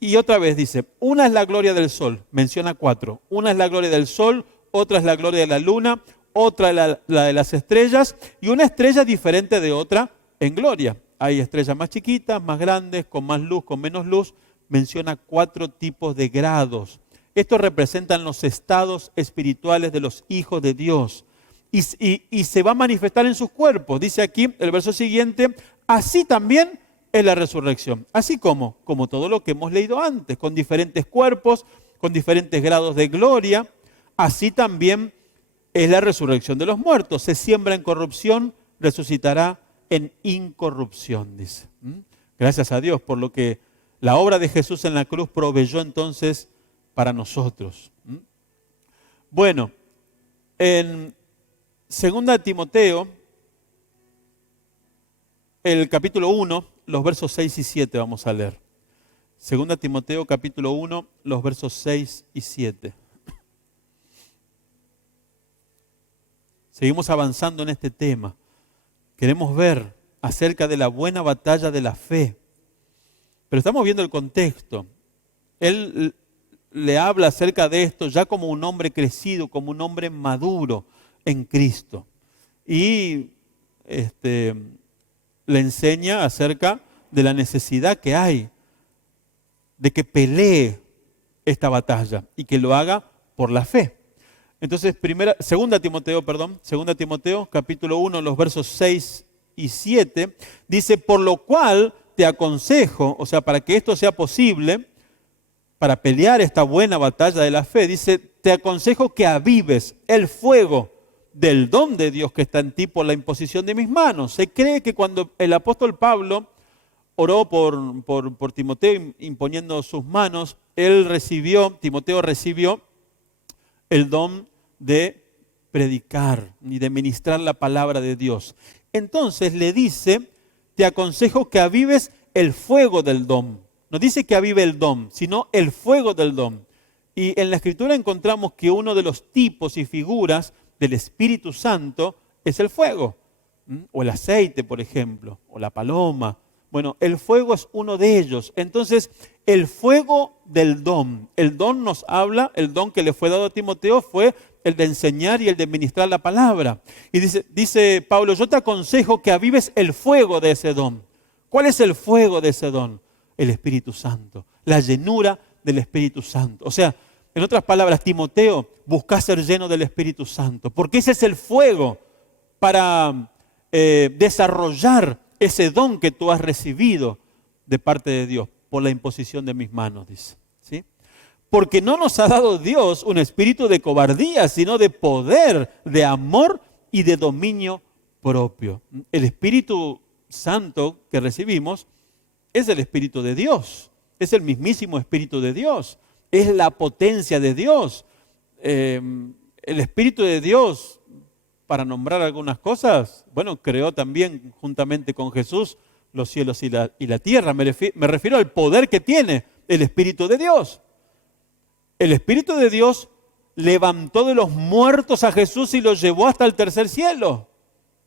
Y otra vez dice, una es la gloria del sol, menciona 4. Una es la gloria del sol, otra es la gloria de la luna, otra la de las estrellas y una estrella diferente de otra en gloria. Hay estrellas más chiquitas, más grandes, con más luz, con menos luz. Menciona 4 tipos de grados. Estos representan los estados espirituales de los hijos de Dios. Y se va a manifestar en sus cuerpos. Dice aquí el verso siguiente, así también es la resurrección. Así como todo lo que hemos leído antes, con diferentes cuerpos, con diferentes grados de gloria, así también es la resurrección de los muertos. Se siembra en corrupción, resucitará en incorrupción, dice. Gracias a Dios por lo que la obra de Jesús en la cruz proveyó entonces para nosotros. Bueno, en 2 Timoteo, el capítulo 1, los versos 6 y 7 vamos a leer. 2 Timoteo capítulo 1, los versos 6 y 7. Seguimos avanzando en este tema. Queremos ver acerca de la buena batalla de la fe. Pero estamos viendo el contexto. Él le habla acerca de esto ya como un hombre crecido, como un hombre maduro en Cristo. Y le enseña acerca de la necesidad que hay de que pelee esta batalla y que lo haga por la fe. Entonces, 2 Timoteo, capítulo 1, los versos 6 y 7, dice, por lo cual te aconsejo, o sea, para que esto sea posible, para pelear esta buena batalla de la fe, dice, te aconsejo que avives el fuego del don de Dios que está en ti por la imposición de mis manos. Se cree que cuando el apóstol Pablo oró por Timoteo imponiendo sus manos, Timoteo recibió el don de predicar y de ministrar la palabra de Dios. Entonces le dice, te aconsejo que avives el fuego del don. No dice que avive el don, sino el fuego del don. Y en la Escritura encontramos que uno de los tipos y figuras del Espíritu Santo es el fuego, o el aceite, por ejemplo, o la paloma. Bueno, el fuego es uno de ellos. Entonces, el fuego del don. El don nos habla, el don que le fue dado a Timoteo fue el de enseñar y el de ministrar la palabra. Y dice Pablo, yo te aconsejo que avives el fuego de ese don. ¿Cuál es el fuego de ese don? El Espíritu Santo, la llenura del Espíritu Santo. O sea, en otras palabras, Timoteo, busca ser lleno del Espíritu Santo, porque ese es el fuego para desarrollar ese don que tú has recibido de parte de Dios por la imposición de mis manos, dice. ¿Sí? Porque no nos ha dado Dios un espíritu de cobardía, sino de poder, de amor y de dominio propio. El Espíritu Santo que recibimos es el Espíritu de Dios, es el mismísimo Espíritu de Dios, es la potencia de Dios. El Espíritu de Dios, para nombrar algunas cosas, bueno, creó también juntamente con Jesús los cielos y la tierra. Me refiero al poder que tiene el Espíritu de Dios. El Espíritu de Dios levantó de los muertos a Jesús y lo llevó hasta el tercer cielo.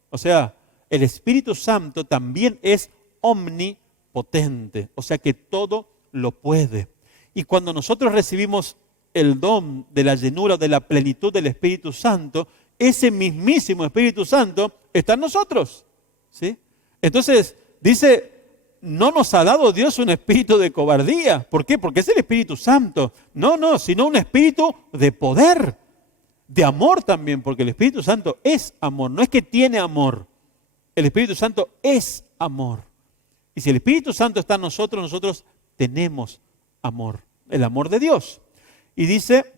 O sea, el Espíritu Santo también es omnipotente, o sea que todo lo puede. Y cuando nosotros recibimos el don de la llenura, de la plenitud del Espíritu Santo, ese mismísimo Espíritu Santo está en nosotros, ¿sí? Entonces, dice, no nos ha dado Dios un espíritu de cobardía. ¿Por qué? Porque es el Espíritu Santo. No, sino un espíritu de poder, de amor también, porque el Espíritu Santo es amor. No es que tiene amor, el Espíritu Santo es amor. Y si el Espíritu Santo está en nosotros, nosotros tenemos amor, el amor de Dios. Y dice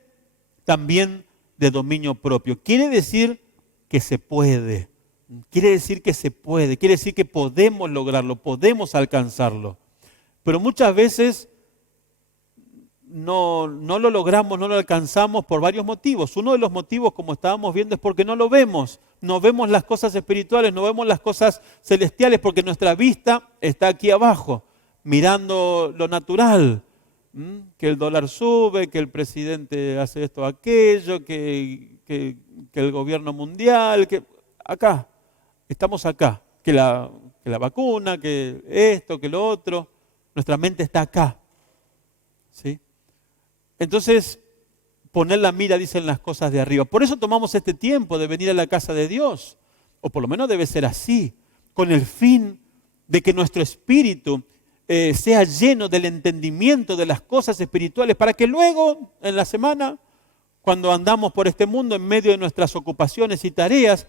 también de dominio propio. Quiere decir que se puede. Quiere decir que se puede. Quiere decir que podemos lograrlo, podemos alcanzarlo. Pero muchas veces no lo logramos, no lo alcanzamos por varios motivos. Uno de los motivos, como estábamos viendo, es porque no lo vemos. No vemos las cosas espirituales, no vemos las cosas celestiales, porque nuestra vista está aquí abajo, mirando lo natural. Que el dólar sube, que el presidente hace esto o aquello, que el gobierno mundial, que acá, estamos acá, que la vacuna, que esto, que lo otro, nuestra mente está acá, ¿sí? Entonces, poner la mira, dicen, las cosas de arriba. Por eso tomamos este tiempo de venir a la casa de Dios, o por lo menos debe ser así, con el fin de que nuestro espíritu sea lleno del entendimiento de las cosas espirituales, para que luego, en la semana, cuando andamos por este mundo en medio de nuestras ocupaciones y tareas,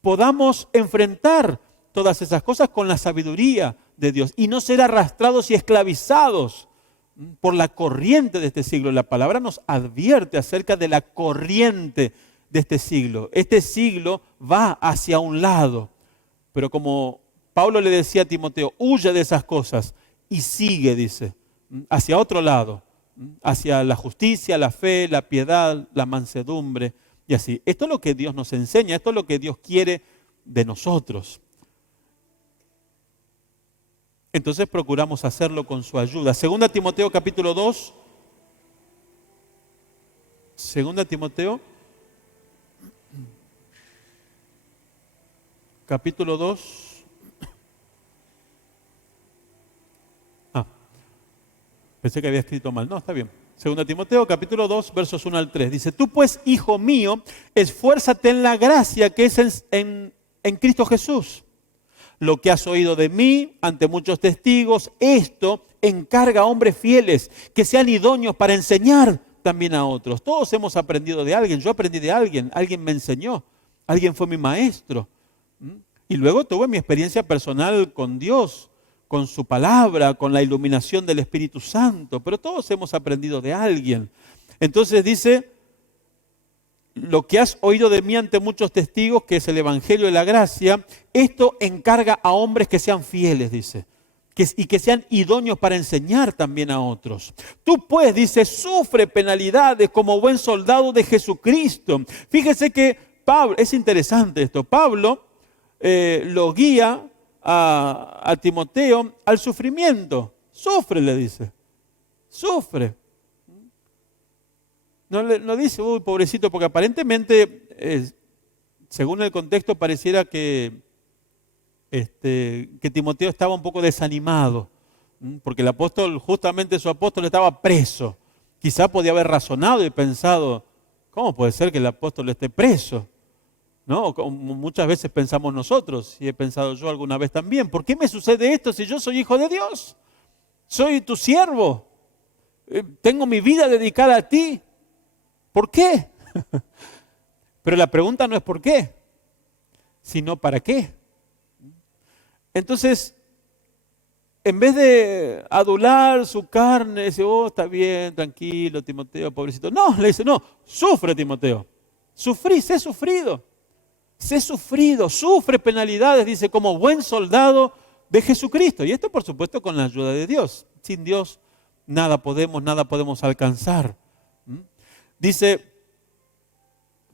podamos enfrentar todas esas cosas con la sabiduría de Dios y no ser arrastrados y esclavizados por la corriente de este siglo. La palabra nos advierte acerca de la corriente de este siglo. Este siglo va hacia un lado, pero como Pablo le decía a Timoteo, huye de esas cosas y sigue, dice, hacia otro lado, hacia la justicia, la fe, la piedad, la mansedumbre y así. Esto es lo que Dios nos enseña, esto es lo que Dios quiere de nosotros. Entonces procuramos hacerlo con su ayuda. Segunda Timoteo capítulo 2. Segunda Timoteo capítulo 2. Pensé que había escrito mal. No, está bien. Segunda Timoteo capítulo 2, versos 1 al 3. Dice, tú pues, hijo mío, esfuérzate en la gracia que es en Cristo Jesús. Lo que has oído de mí ante muchos testigos, esto encarga a hombres fieles que sean idóneos para enseñar también a otros. Todos hemos aprendido de alguien. Yo aprendí de alguien. Alguien me enseñó. Alguien fue mi maestro. Y luego tuve mi experiencia personal con Dios, con su palabra, con la iluminación del Espíritu Santo. Pero todos hemos aprendido de alguien. Entonces dice, lo que has oído de mí ante muchos testigos, que es el Evangelio de la gracia, esto encarga a hombres que sean fieles, dice, y que sean idóneos para enseñar también a otros. Tú pues, dice, sufre penalidades como buen soldado de Jesucristo. Fíjese que Pablo, es interesante esto, Pablo lo guía a Timoteo al sufrimiento. Sufre, le dice, sufre. No dice, uy, pobrecito, porque aparentemente, según el contexto, pareciera que Timoteo estaba un poco desanimado, porque el apóstol, justamente su apóstol, estaba preso. Quizá podía haber razonado y pensado, ¿cómo puede ser que el apóstol esté preso? ¿No? Como muchas veces pensamos nosotros, y he pensado yo alguna vez también, ¿por qué me sucede esto si yo soy hijo de Dios? Soy tu siervo, tengo mi vida dedicada a ti. ¿Por qué? Pero la pregunta no es por qué, sino para qué. Entonces, en vez de adular su carne, dice, oh, está bien, tranquilo, Timoteo, pobrecito. No, le dice, no, sufre, Timoteo. Sufrí, sé sufrido, sufre penalidades, dice, como buen soldado de Jesucristo. Y esto, por supuesto, con la ayuda de Dios. Sin Dios, nada podemos alcanzar. Dice,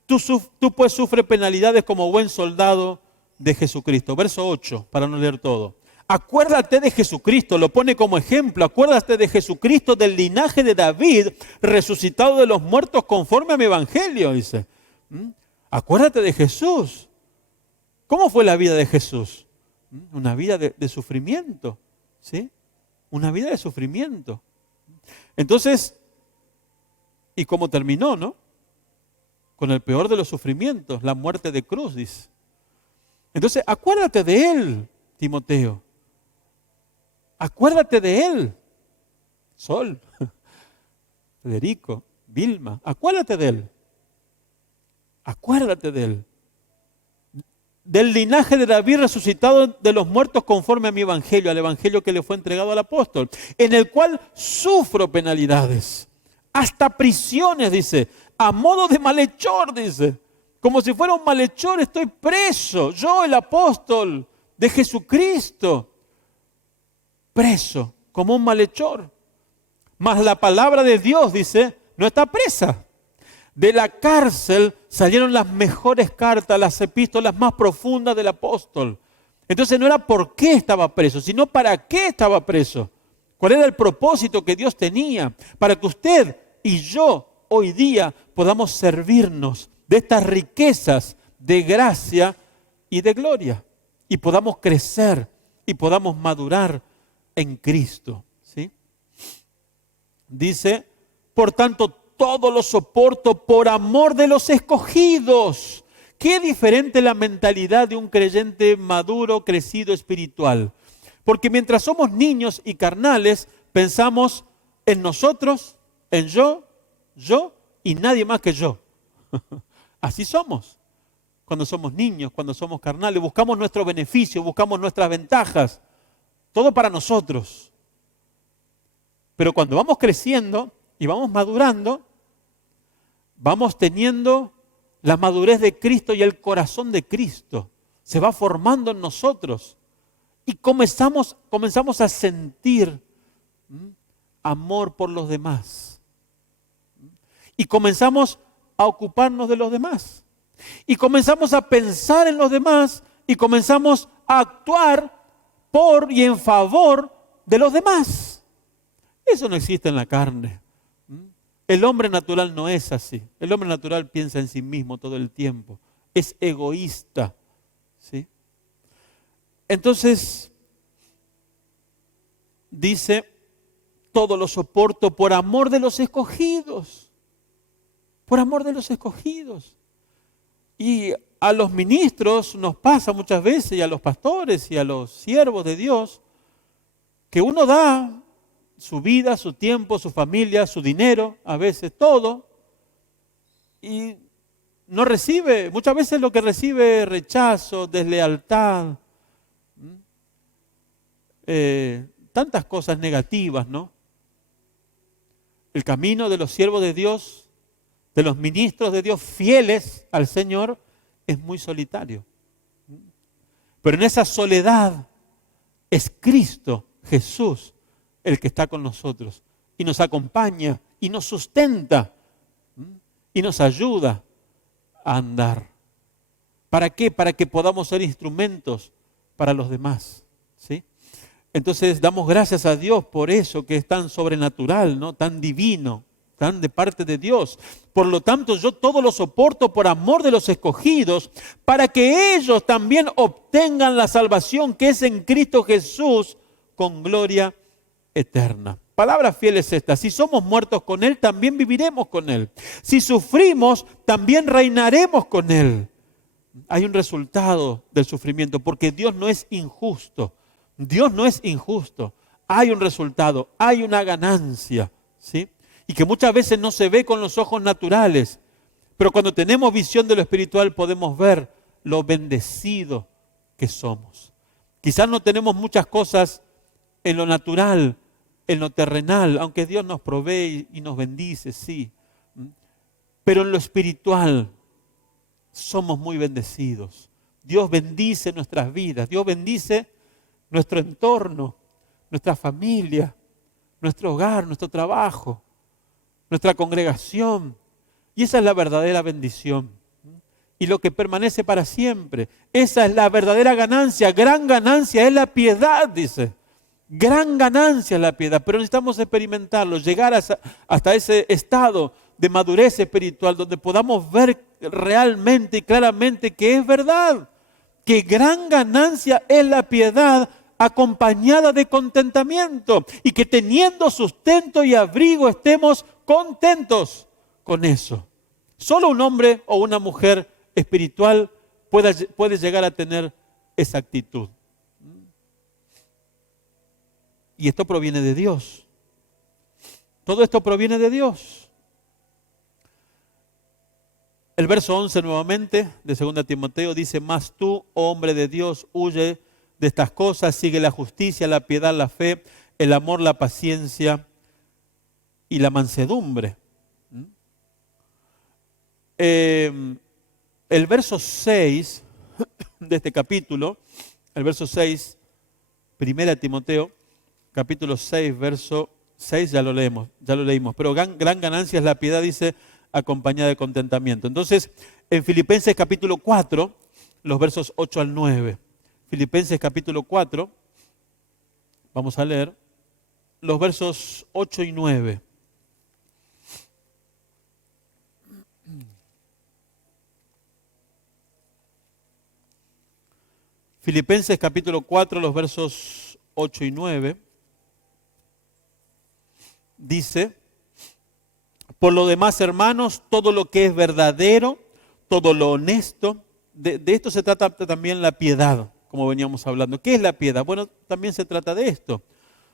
tú pues sufre penalidades como buen soldado de Jesucristo. Verso 8, para no leer todo. Acuérdate de Jesucristo, lo pone como ejemplo. Acuérdate de Jesucristo, del linaje de David, resucitado de los muertos conforme a mi evangelio, dice. Acuérdate de Jesús. ¿Cómo fue la vida de Jesús? Una vida de sufrimiento, ¿sí? Una vida de sufrimiento. Entonces, ¿y cómo terminó, no? Con el peor de los sufrimientos, la muerte de cruz, dice. Entonces, acuérdate de él, Timoteo. Acuérdate de él. Sol, Federico, Vilma, acuérdate de él. Acuérdate de él. Del linaje de David resucitado de los muertos conforme a mi evangelio, al evangelio que le fue entregado al apóstol, en el cual sufro penalidades, hasta prisiones, dice, a modo de malhechor, dice. Como si fuera un malhechor, estoy preso. Yo, el apóstol de Jesucristo, preso como un malhechor. Mas la palabra de Dios, dice, no está presa. De la cárcel salieron las mejores cartas, las epístolas más profundas del apóstol. Entonces no era por qué estaba preso, sino para qué estaba preso. ¿Cuál era el propósito que Dios tenía? Para que usted y yo hoy día podamos servirnos de estas riquezas de gracia y de gloria. Y podamos crecer y podamos madurar en Cristo, ¿sí? Dice, por tanto, todo lo soporto por amor de los escogidos. Qué diferente la mentalidad de un creyente maduro, crecido, espiritual. Porque mientras somos niños y carnales, pensamos en nosotros, en yo y nadie más que yo. Así somos. Cuando somos niños, cuando somos carnales, buscamos nuestro beneficio, buscamos nuestras ventajas. Todo para nosotros. Pero cuando vamos creciendo y vamos madurando, vamos teniendo la madurez de Cristo y el corazón de Cristo. Se va formando en nosotros. Y comenzamos a sentir amor por los demás. Y comenzamos a ocuparnos de los demás. Y comenzamos a pensar en los demás y comenzamos a actuar por y en favor de los demás. Eso no existe en la carne. El hombre natural no es así. El hombre natural piensa en sí mismo todo el tiempo. Es egoísta. ¿Sí? Entonces, dice, todo lo soporto por amor de los escogidos. Por amor de los escogidos. Y a los ministros nos pasa muchas veces, y a los pastores y a los siervos de Dios, que uno da su vida, su tiempo, su familia, su dinero, a veces todo, y no recibe, muchas veces lo que recibe es rechazo, deslealtad, tantas cosas negativas, ¿no? El camino de los siervos de Dios, de los ministros de Dios fieles al Señor, es muy solitario. Pero en esa soledad es Cristo, Jesús, el que está con nosotros y nos acompaña y nos sustenta y nos ayuda a andar. ¿Para qué? Para que podamos ser instrumentos para los demás, ¿sí? Entonces damos gracias a Dios por eso que es tan sobrenatural, ¿no? Tan divino, tan de parte de Dios. Por lo tanto, yo todo lo soporto por amor de los escogidos, para que ellos también obtengan la salvación que es en Cristo Jesús con gloria eterna. Palabra fiel es esta: si somos muertos con Él, también viviremos con Él. Si sufrimos, también reinaremos con Él. Hay un resultado del sufrimiento, porque Dios no es injusto. Dios no es injusto. Hay un resultado, hay una ganancia, ¿sí? Y que muchas veces no se ve con los ojos naturales, pero cuando tenemos visión de lo espiritual podemos ver lo bendecido que somos. Quizás no tenemos muchas cosas en lo natural, en lo terrenal, aunque Dios nos provee y nos bendice, sí. Pero en lo espiritual somos muy bendecidos. Dios bendice nuestras vidas, Dios bendice nuestro entorno, nuestra familia, nuestro hogar, nuestro trabajo, nuestra congregación. Y esa es la verdadera bendición. Y lo que permanece para siempre. Esa es la verdadera ganancia. Gran ganancia es la piedad, dice. Gran ganancia es la piedad. Pero necesitamos experimentarlo, llegar hasta ese estado de madurez espiritual donde podamos ver realmente y claramente que es verdad. Que gran ganancia es la piedad acompañada de contentamiento. Y que teniendo sustento y abrigo estemos contentos con eso. Solo un hombre o una mujer espiritual puede llegar a tener esa actitud. Y esto proviene de Dios. Todo esto proviene de Dios. El verso 11 nuevamente de 2 Timoteo dice: mas tú, oh hombre de Dios, huye de estas cosas, sigue la justicia, la piedad, la fe, el amor, la paciencia y la mansedumbre. El verso 6 de este capítulo, el verso 6, 1 Timoteo, capítulo 6, verso 6, ya lo leímos, pero gran ganancia es la piedad, dice, acompañada de contentamiento. Entonces, en Filipenses capítulo 4, los versos 8 al 9, Filipenses capítulo 4, vamos a leer los versos 8 y 9. Filipenses capítulo 4, los versos 8 y 9, dice: por lo demás, hermanos, todo lo que es verdadero, todo lo honesto, de esto se trata también la piedad, como veníamos hablando. ¿Qué es la piedad? Bueno, también se trata de esto.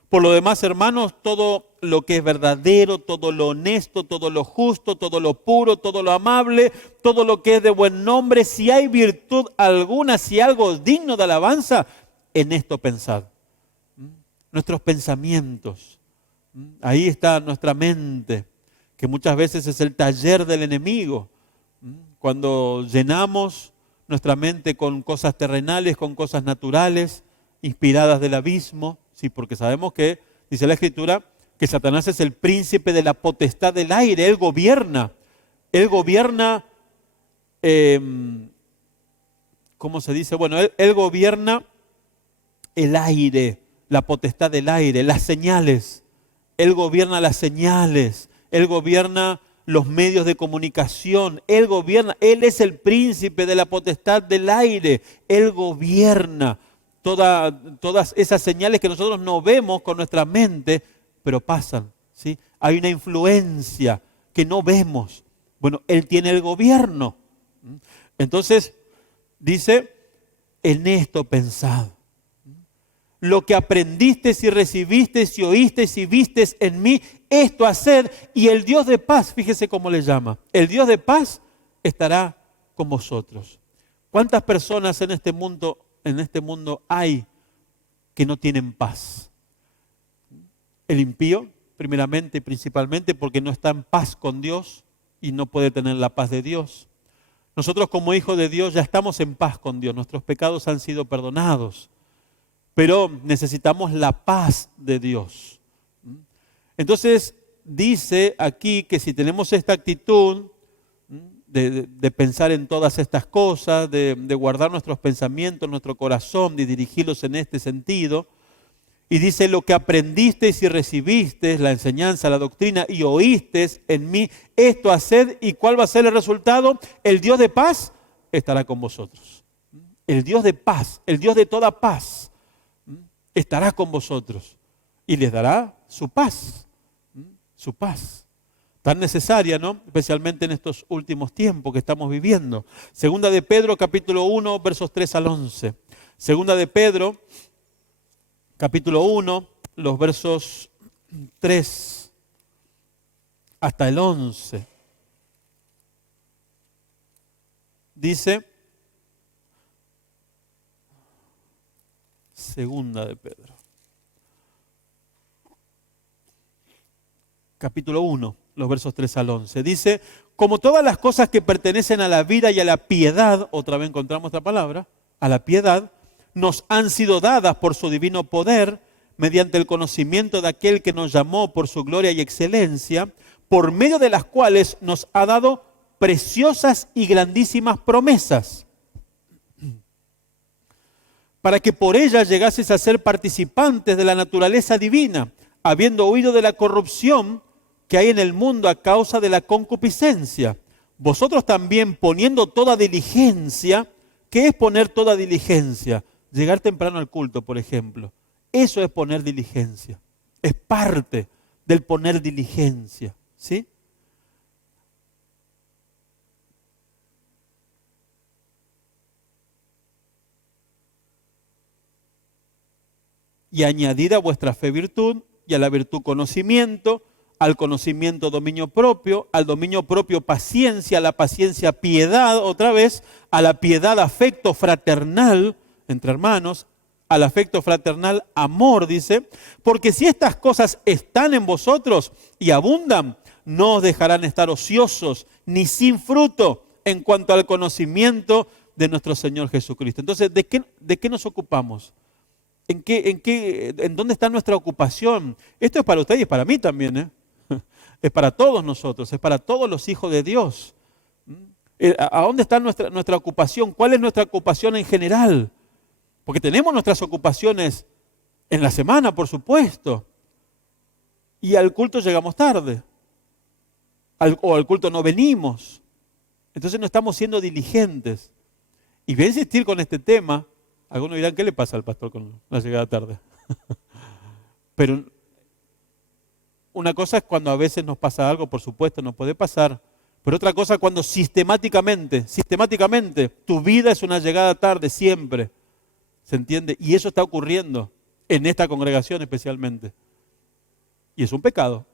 Por lo demás, hermanos, todo lo que es verdadero, todo lo honesto, todo lo justo, todo lo puro, todo lo amable, todo lo que es de buen nombre, si hay virtud alguna, si algo digno de alabanza, en esto pensad. Nuestros pensamientos, Ahí está nuestra mente, que muchas veces es el taller del enemigo. Cuando llenamos nuestra mente con cosas terrenales, con cosas naturales, inspiradas del abismo, sí, porque sabemos que, dice la Escritura, que Satanás es el príncipe de la potestad del aire. Él gobierna, ¿cómo se dice? Bueno, él gobierna el aire, la potestad del aire, las señales. Él gobierna las señales, Él gobierna los medios de comunicación, Él es el príncipe de la potestad del aire, Él gobierna todas esas señales que nosotros no vemos con nuestra mente, pero pasan, ¿sí? Hay una influencia que no vemos. Bueno, Él tiene el gobierno. Entonces, dice, en esto pensad. Lo que aprendiste y recibiste y oíste y vistes en mí, esto haced, y el Dios de paz, fíjese cómo le llama, el Dios de paz estará con vosotros. ¿Cuántas personas en este mundo hay que no tienen paz? El impío, primeramente y principalmente, porque no está en paz con Dios y no puede tener la paz de Dios. Nosotros como hijos de Dios ya estamos en paz con Dios, nuestros pecados han sido perdonados. Pero necesitamos la paz de Dios. Entonces dice aquí que si tenemos esta actitud de pensar en todas estas cosas, de guardar nuestros pensamientos, nuestro corazón, de dirigirlos en este sentido, y dice lo que aprendiste y recibiste, la enseñanza, la doctrina, y oíste en mí, esto haced, ¿y cuál va a ser el resultado? El Dios de paz estará con vosotros. El Dios de paz, el Dios de toda paz, estará con vosotros y les dará su paz, tan necesaria, ¿no? Especialmente en estos últimos tiempos que estamos viviendo. Segunda de Pedro, capítulo 1, versos 3 al 11. Segunda de Pedro, capítulo 1, los versos 3 hasta el 11. Dice, Segunda de Pedro, capítulo 1, los versos 3 al 11. Dice, como todas las cosas que pertenecen a la vida y a la piedad, otra vez encontramos esta palabra, a la piedad, nos han sido dadas por su divino poder, mediante el conocimiento de aquel que nos llamó por su gloria y excelencia, por medio de las cuales nos ha dado preciosas y grandísimas promesas, para que por ellas llegases a ser participantes de la naturaleza divina, habiendo huido de la corrupción que hay en el mundo a causa de la concupiscencia. Vosotros también poniendo toda diligencia. ¿Qué es poner toda diligencia? Llegar temprano al culto, por ejemplo. Eso es poner diligencia. Es parte del poner diligencia, ¿sí? Y añadida a vuestra fe virtud, y a la virtud conocimiento, al conocimiento dominio propio, al dominio propio paciencia, a la paciencia piedad, otra vez, a la piedad afecto fraternal entre hermanos, al afecto fraternal amor, dice, porque si estas cosas están en vosotros y abundan, no os dejarán estar ociosos ni sin fruto en cuanto al conocimiento de nuestro Señor Jesucristo. Entonces, ¿de qué nos ocupamos? ¿En dónde está nuestra ocupación? Esto es para usted y es para mí también, ¿eh? Es para todos nosotros, es para todos los hijos de Dios. ¿A dónde está nuestra ocupación? ¿Cuál es nuestra ocupación en general? Porque tenemos nuestras ocupaciones en la semana, por supuesto. Y al culto llegamos tarde. O al culto no venimos. Entonces no estamos siendo diligentes. Y voy a insistir con este tema. Algunos dirán, ¿qué le pasa al pastor con la llegada tarde? Pero una cosa es cuando a veces nos pasa algo, por supuesto, nos puede pasar. Pero otra cosa es cuando sistemáticamente, tu vida es una llegada tarde siempre. ¿Se entiende? Y eso está ocurriendo en esta congregación especialmente. Y es un pecado.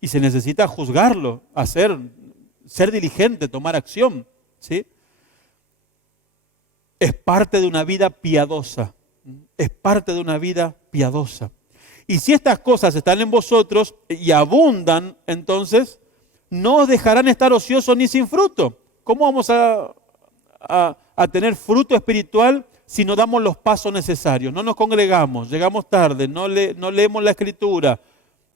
Y se necesita juzgarlo, ser diligente, tomar acción, ¿sí? Es parte de una vida piadosa. Es parte de una vida piadosa. Y si estas cosas están en vosotros y abundan, entonces no os dejarán estar ociosos ni sin fruto. ¿Cómo vamos a tener fruto espiritual si no damos los pasos necesarios? No nos congregamos, llegamos tarde, no leemos la Escritura,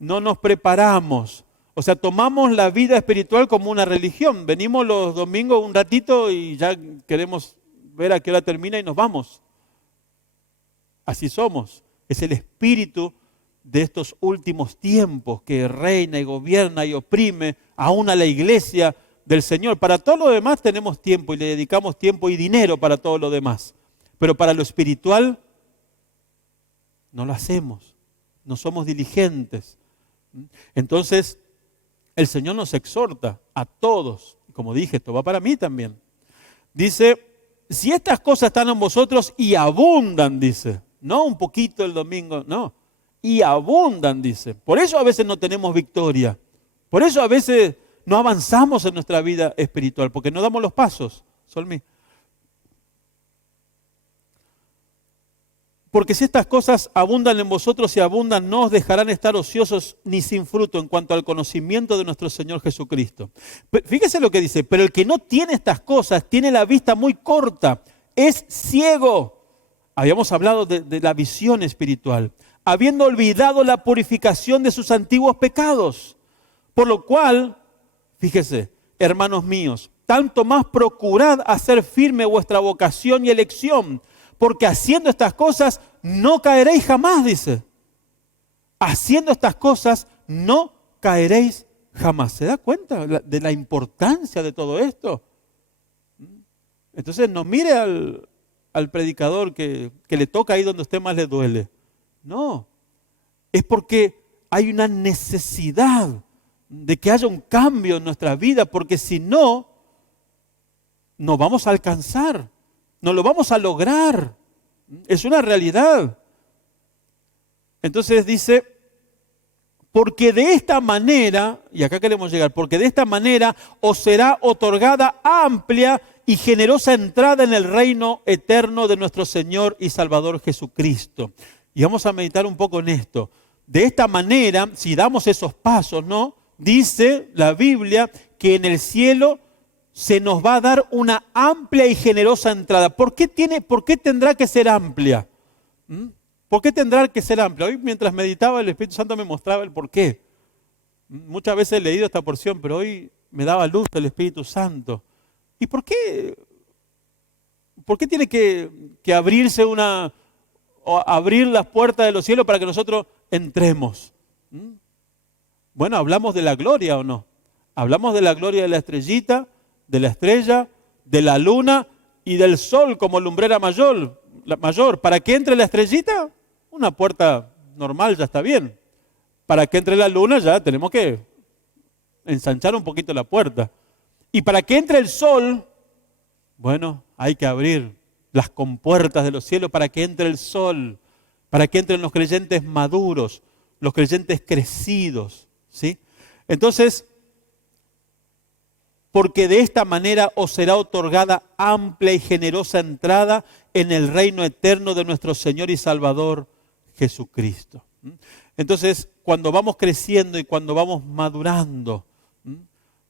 no nos preparamos. O sea, tomamos la vida espiritual como una religión. Venimos los domingos un ratito y ya queremos ver a qué hora termina y nos vamos. Así somos. Es el espíritu de estos últimos tiempos que reina y gobierna y oprime aún a la iglesia del Señor. Para todo lo demás tenemos tiempo y le dedicamos tiempo y dinero para todo lo demás. Pero para lo espiritual no lo hacemos, no somos diligentes. Entonces el Señor nos exhorta a todos, como dije, esto va para mí también. Dice, si estas cosas están en vosotros y abundan, dice, no un poquito el domingo, no, y abundan, dice. Por eso a veces no tenemos victoria, por eso a veces no avanzamos en nuestra vida espiritual, porque no damos los pasos. Solmí. Porque si estas cosas abundan en vosotros y abundan, no os dejarán estar ociosos ni sin fruto en cuanto al conocimiento de nuestro Señor Jesucristo. Fíjese lo que dice, pero el que no tiene estas cosas tiene la vista muy corta, es ciego. Habíamos hablado de la visión espiritual, habiendo olvidado la purificación de sus antiguos pecados. Por lo cual, fíjese, hermanos míos, tanto más procurad hacer firme vuestra vocación y elección, porque haciendo estas cosas no caeréis jamás, dice. Haciendo estas cosas no caeréis jamás. ¿Se da cuenta de la importancia de todo esto? Entonces no mire al predicador que le toca ahí donde a usted más le duele. No, es porque hay una necesidad de que haya un cambio en nuestra vida, porque si no, no vamos a alcanzar, no lo vamos a lograr. Es una realidad. Entonces dice, porque de esta manera, y acá queremos llegar, porque de esta manera os será otorgada amplia y generosa entrada en el reino eterno de nuestro Señor y Salvador Jesucristo. Y vamos a meditar un poco en esto. De esta manera, si damos esos pasos, ¿no? Dice la Biblia que en el cielo se nos va a dar una amplia y generosa entrada. ¿Por qué tendrá que ser amplia? ¿Por qué tendrá que ser amplia? Hoy mientras meditaba el Espíritu Santo me mostraba el por qué. Muchas veces he leído esta porción, pero hoy me daba luz el Espíritu Santo. ¿Y por qué tiene que abrirse o abrir las puertas de los cielos para que nosotros entremos? Bueno, ¿hablamos de la gloria o no? Hablamos de la gloria de la estrellita, de la estrella, de la luna y del sol como lumbrera mayor. Para que entre la estrellita, una puerta normal ya está bien. Para que entre la luna ya tenemos que ensanchar un poquito la puerta. Y para que entre el sol, bueno, hay que abrir las compuertas de los cielos para que entre el sol, para que entren los creyentes maduros, los creyentes crecidos, ¿sí? Entonces, porque de esta manera os será otorgada amplia y generosa entrada en el reino eterno de nuestro Señor y Salvador Jesucristo. Entonces, cuando vamos creciendo y cuando vamos madurando,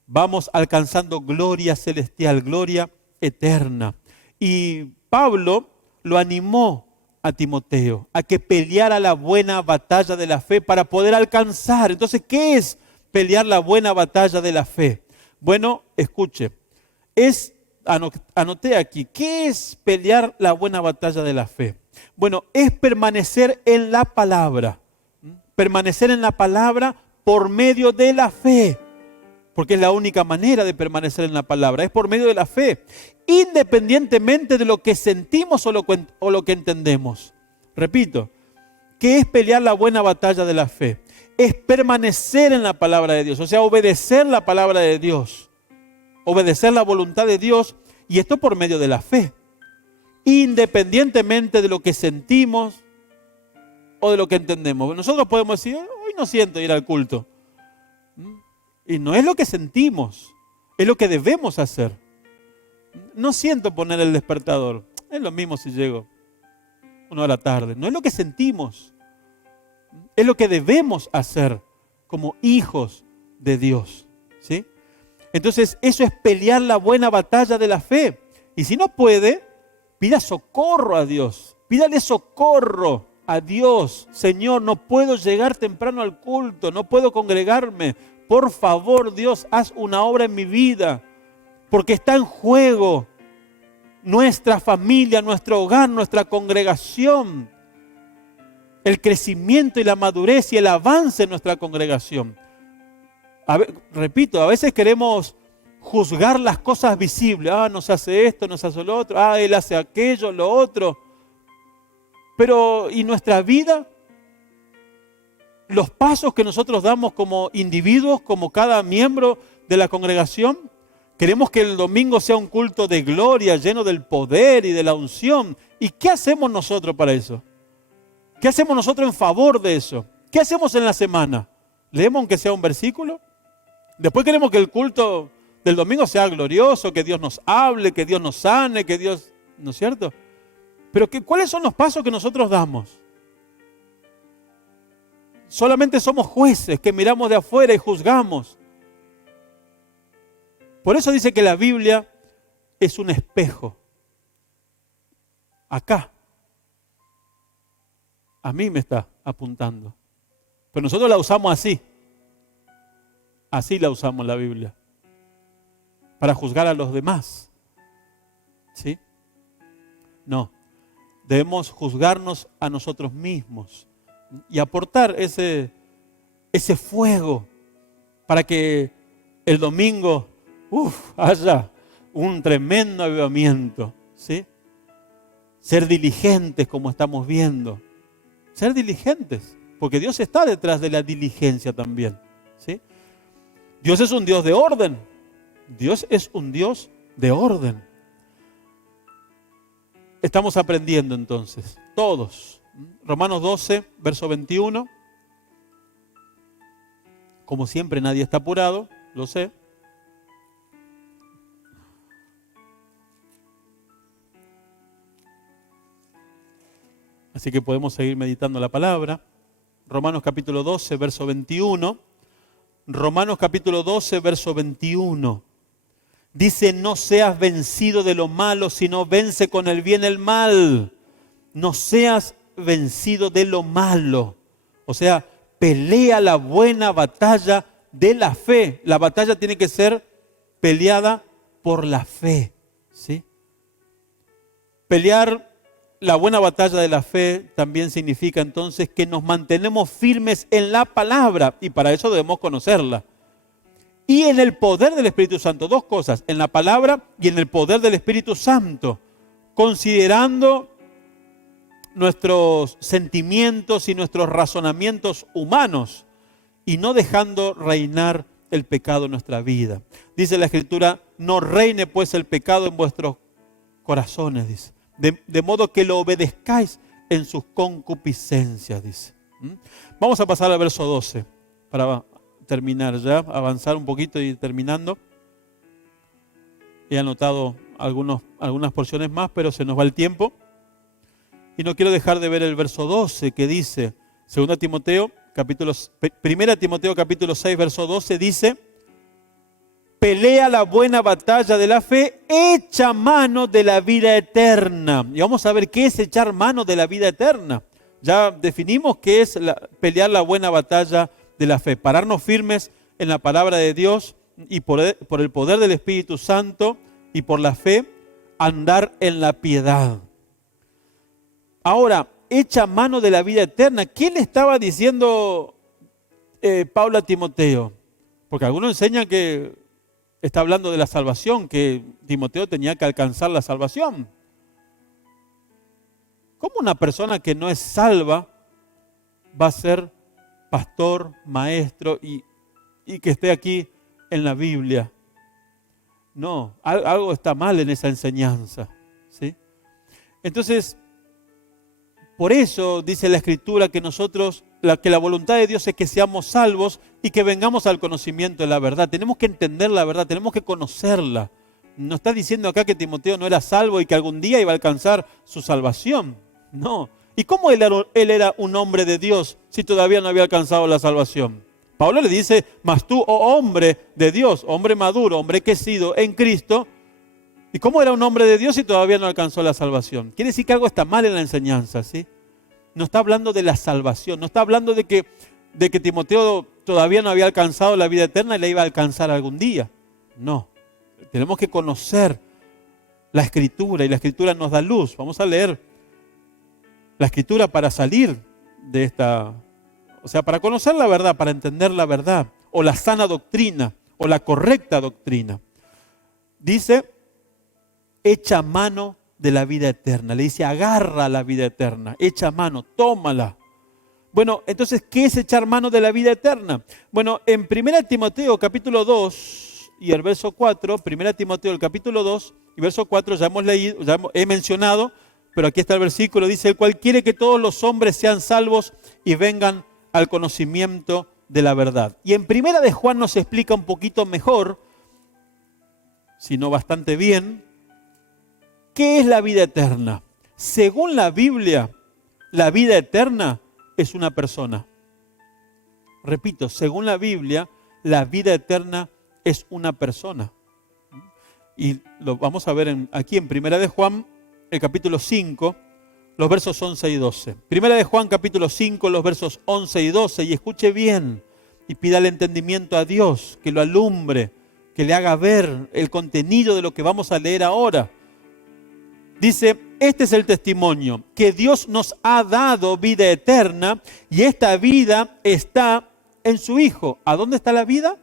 vamos alcanzando gloria celestial, gloria eterna. Y Pablo lo animó a Timoteo a que peleara la buena batalla de la fe para poder alcanzar. Entonces, ¿qué es pelear la buena batalla de la fe? Bueno, escuche, anoté aquí, ¿qué es pelear la buena batalla de la fe? Bueno, es permanecer en la palabra por medio de la fe, porque es la única manera de permanecer en la palabra, es por medio de la fe, independientemente de lo que sentimos o lo que entendemos. Repito, ¿qué es pelear la buena batalla de la fe? Es permanecer en la palabra de Dios, o sea, obedecer la palabra de Dios, obedecer la voluntad de Dios, y esto por medio de la fe, independientemente de lo que sentimos o de lo que entendemos. Nosotros podemos decir, hoy no siento ir al culto, y no es lo que sentimos, es lo que debemos hacer. No siento poner el despertador, es lo mismo si llego 1 hora tarde, no es lo que sentimos. Es lo que debemos hacer como hijos de Dios, ¿sí? Entonces, eso es pelear la buena batalla de la fe. Y si no puede, pida socorro a Dios. Pídale socorro a Dios. Señor, no puedo llegar temprano al culto, no puedo congregarme. Por favor, Dios, haz una obra en mi vida, porque está en juego nuestra familia, nuestro hogar, nuestra congregación, el crecimiento y la madurez y el avance en nuestra congregación. Repito, a veces queremos juzgar las cosas visibles. Nos hace esto, nos hace lo otro. Él hace aquello, lo otro. Pero, ¿y nuestra vida? Los pasos que nosotros damos como individuos, como cada miembro de la congregación. Queremos que el domingo sea un culto de gloria, lleno del poder y de la unción. ¿Y qué hacemos nosotros para eso? ¿Qué hacemos nosotros en favor de eso? ¿Qué hacemos en la semana? ¿Leemos aunque sea un versículo? Después queremos que el culto del domingo sea glorioso, que Dios nos hable, que Dios nos sane, que Dios... ¿No es cierto? Pero ¿cuáles son los pasos que nosotros damos? Solamente somos jueces que miramos de afuera y juzgamos. Por eso dice que la Biblia es un espejo. Acá. A mí me está apuntando. Pero nosotros la usamos así. Así la usamos la Biblia. Para juzgar a los demás. ¿Sí? No. Debemos juzgarnos a nosotros mismos. Y aportar ese fuego. Para que el domingo haya un tremendo avivamiento. ¿Sí? Ser diligentes como estamos viendo. Ser diligentes. Porque Dios está detrás de la diligencia también. ¿Sí? Dios es un Dios de orden. Dios es un Dios de orden. Estamos aprendiendo entonces, todos. Romanos 12, verso 21. Como siempre, nadie está apurado, lo sé. Así que podemos seguir meditando la palabra. Romanos capítulo 12, verso 21. Romanos capítulo 12, verso 21. Dice, no seas vencido de lo malo, sino vence con el bien el mal. No seas vencido de lo malo. O sea, pelea la buena batalla de la fe. La batalla tiene que ser peleada por la fe. ¿Sí? Pelear la buena batalla de la fe también significa entonces que nos mantenemos firmes en la palabra y para eso debemos conocerla. Y en el poder del Espíritu Santo, dos cosas, en la palabra y en el poder del Espíritu Santo, considerando nuestros sentimientos y nuestros razonamientos humanos y no dejando reinar el pecado en nuestra vida. Dice la Escritura, no reine pues el pecado en vuestros corazones, dice. De modo que lo obedezcáis en sus concupiscencias, dice. Vamos a pasar al verso 12 para terminar ya, avanzar un poquito y terminando. He anotado algunas porciones más, pero se nos va el tiempo. Y no quiero dejar de ver el verso 12 que dice, 1 Timoteo capítulo 6, verso 12 dice, pelea la buena batalla de la fe, echa mano de la vida eterna. Y vamos a ver qué es echar mano de la vida eterna. Ya definimos qué es pelear la buena batalla de la fe. Pararnos firmes en la palabra de Dios y por el poder del Espíritu Santo y por la fe, andar en la piedad. Ahora, echa mano de la vida eterna. ¿Qué le estaba diciendo Pablo a Timoteo? Porque algunos enseñan que está hablando de la salvación, que Timoteo tenía que alcanzar la salvación. ¿Cómo una persona que no es salva va a ser pastor, maestro y que esté aquí en la Biblia? No, algo está mal en esa enseñanza, ¿sí? Entonces, por eso dice la Escritura que que la voluntad de Dios es que seamos salvos y que vengamos al conocimiento de la verdad. Tenemos que entender la verdad, tenemos que conocerla. No está diciendo acá que Timoteo no era salvo y que algún día iba a alcanzar su salvación. No, ¿Y cómo él era un hombre de Dios si todavía no había alcanzado la salvación? Pablo le dice, mas tú, oh hombre de Dios, hombre maduro, hombre crecido en Cristo, ¿y cómo era un hombre de Dios si todavía no alcanzó la salvación? Quiere decir que algo está mal en la enseñanza, ¿sí? No está hablando de la salvación, no está hablando de que Timoteo todavía no había alcanzado la vida eterna y la iba a alcanzar algún día. No, tenemos que conocer la Escritura y la Escritura nos da luz. Vamos a leer la Escritura para salir de esta, o sea, para conocer la verdad, para entender la verdad, o la sana doctrina, o la correcta doctrina. Dice, echa mano de la vida eterna. Le dice, agarra la vida eterna, echa mano, tómala. Bueno, entonces, ¿qué es echar mano de la vida eterna? Bueno, en 1 Timoteo capítulo 2 y el verso 4, 1 Timoteo el capítulo 2 y verso 4, ya hemos leído, he mencionado, pero aquí está el versículo, dice, el cual quiere que todos los hombres sean salvos y vengan al conocimiento de la verdad. Y en 1 de Juan nos explica un poquito mejor, si no bastante bien, ¿qué es la vida eterna? Según la Biblia, la vida eterna es una persona. Repito, según la Biblia, la vida eterna es una persona. Y lo vamos a ver aquí en 1 de Juan, el capítulo 5, los versos 11 y 12. 1 de Juan, capítulo 5, los versos 11 y 12. Y escuche bien y pida el entendimiento a Dios, que lo alumbre, que le haga ver el contenido de lo que vamos a leer ahora. Dice, este es el testimonio, que Dios nos ha dado vida eterna y esta vida está en su Hijo. ¿A dónde está la vida?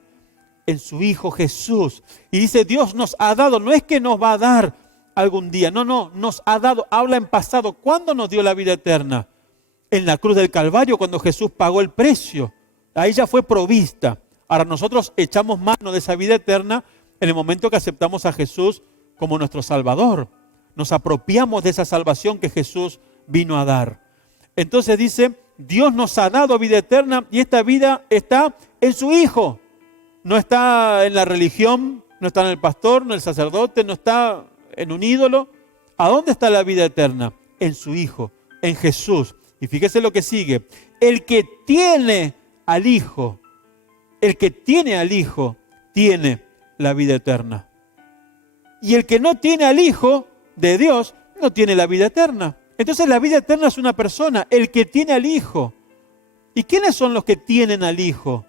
En su Hijo Jesús. Y dice, Dios nos ha dado, no es que nos va a dar algún día, no, nos ha dado, habla en pasado. ¿Cuándo nos dio la vida eterna? En la cruz del Calvario, cuando Jesús pagó el precio. Ahí ya fue provista. Ahora nosotros echamos mano de esa vida eterna en el momento que aceptamos a Jesús como nuestro Salvador. Nos apropiamos de esa salvación que Jesús vino a dar. Entonces dice, Dios nos ha dado vida eterna y esta vida está en su Hijo. No está en la religión, no está en el pastor, no en el sacerdote, no está en un ídolo. ¿A dónde está la vida eterna? En su Hijo, en Jesús. Y fíjese lo que sigue. El que tiene al Hijo, tiene la vida eterna. Y el que no tiene al Hijo de Dios, no tiene la vida eterna. Entonces la vida eterna es una persona, el que tiene al Hijo. ¿Y quiénes son los que tienen al Hijo?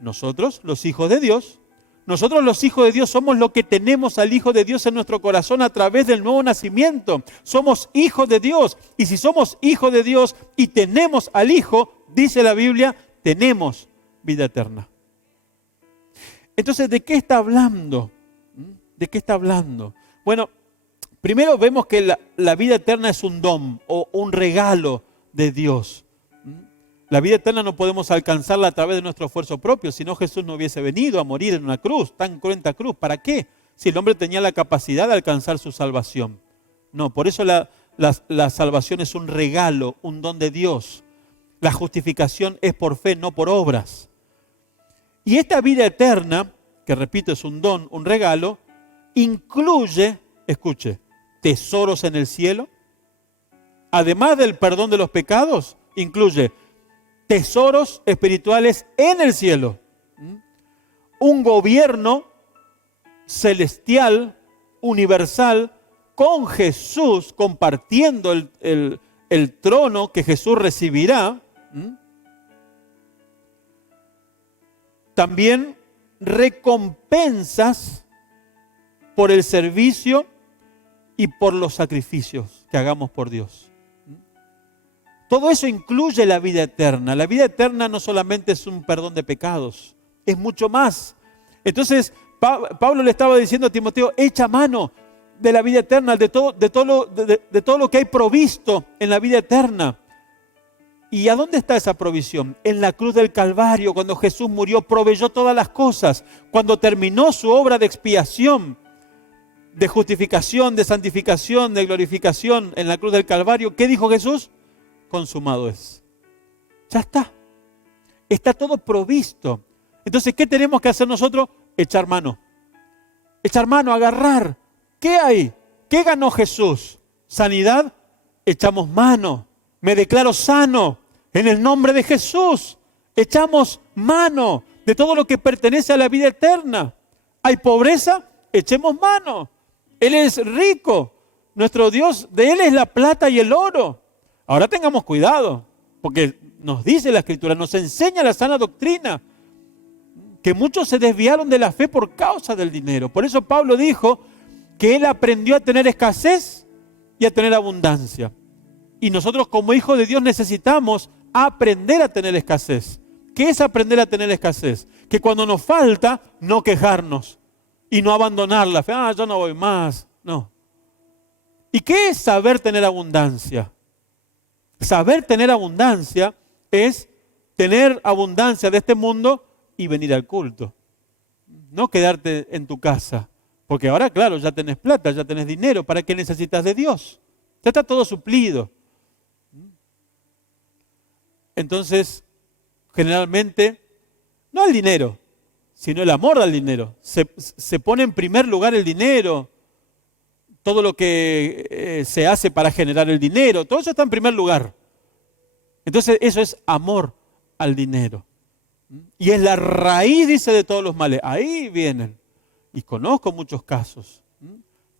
Nosotros, los hijos de Dios. Nosotros los hijos de Dios somos los que tenemos al Hijo de Dios en nuestro corazón a través del nuevo nacimiento. Somos hijos de Dios. Y si somos hijos de Dios y tenemos al Hijo, dice la Biblia, tenemos vida eterna. Entonces, ¿de qué está hablando? ¿De qué está hablando? Bueno, primero vemos que la vida eterna es un don o un regalo de Dios. La vida eterna no podemos alcanzarla a través de nuestro esfuerzo propio, si no Jesús no hubiese venido a morir en una cruz, tan cruenta cruz. ¿Para qué? Si el hombre tenía la capacidad de alcanzar su salvación. No, por eso la salvación es un regalo, un don de Dios. La justificación es por fe, no por obras. Y esta vida eterna, que repito es un don, un regalo, incluye, escuche, tesoros en el cielo. Además del perdón de los pecados, incluye tesoros espirituales en el cielo. Un gobierno celestial, universal, con Jesús, compartiendo el trono que Jesús recibirá. También recompensas por el servicio y por los sacrificios que hagamos por Dios. Todo eso incluye la vida eterna. La vida eterna no solamente es un perdón de pecados, es mucho más. Entonces, Pablo le estaba diciendo a Timoteo, echa mano de la vida eterna, de todo lo que hay provisto en la vida eterna. ¿Y a dónde está esa provisión? En la cruz del Calvario, cuando Jesús murió, proveyó todas las cosas. Cuando terminó su obra de expiación, de justificación, de santificación, de glorificación en la cruz del Calvario, ¿qué dijo Jesús? Consumado es. Ya está. Está todo provisto. Entonces, ¿qué tenemos que hacer nosotros? Echar mano. Echar mano, agarrar. ¿Qué hay? ¿Qué ganó Jesús? Sanidad. Echamos mano Me declaro sano en el nombre de Jesús. Echamos mano de todo lo que pertenece a la vida eterna. Hay pobreza, echemos mano. Él es rico. Nuestro Dios, de Él es la plata y el oro. Ahora tengamos cuidado, porque nos dice la Escritura, nos enseña la sana doctrina, que muchos se desviaron de la fe por causa del dinero. Por eso Pablo dijo que él aprendió a tener escasez y a tener abundancia. Y nosotros como hijos de Dios necesitamos aprender a tener escasez. ¿Qué es aprender a tener escasez? Que cuando nos falta, no quejarnos y no abandonar la fe. Yo no voy más. No. ¿Y qué es saber tener abundancia? Saber tener abundancia es tener abundancia de este mundo y venir al culto. No quedarte en tu casa. Porque ahora, claro, ya tenés plata, ya tenés dinero. ¿Para qué necesitas de Dios? Ya está todo suplido. Entonces, generalmente, no el dinero, sino el amor al dinero. Se pone en primer lugar el dinero, todo lo que se hace para generar el dinero, todo eso está en primer lugar. Entonces, eso es amor al dinero. Y es la raíz, dice, de todos los males. Ahí vienen. Y conozco muchos casos.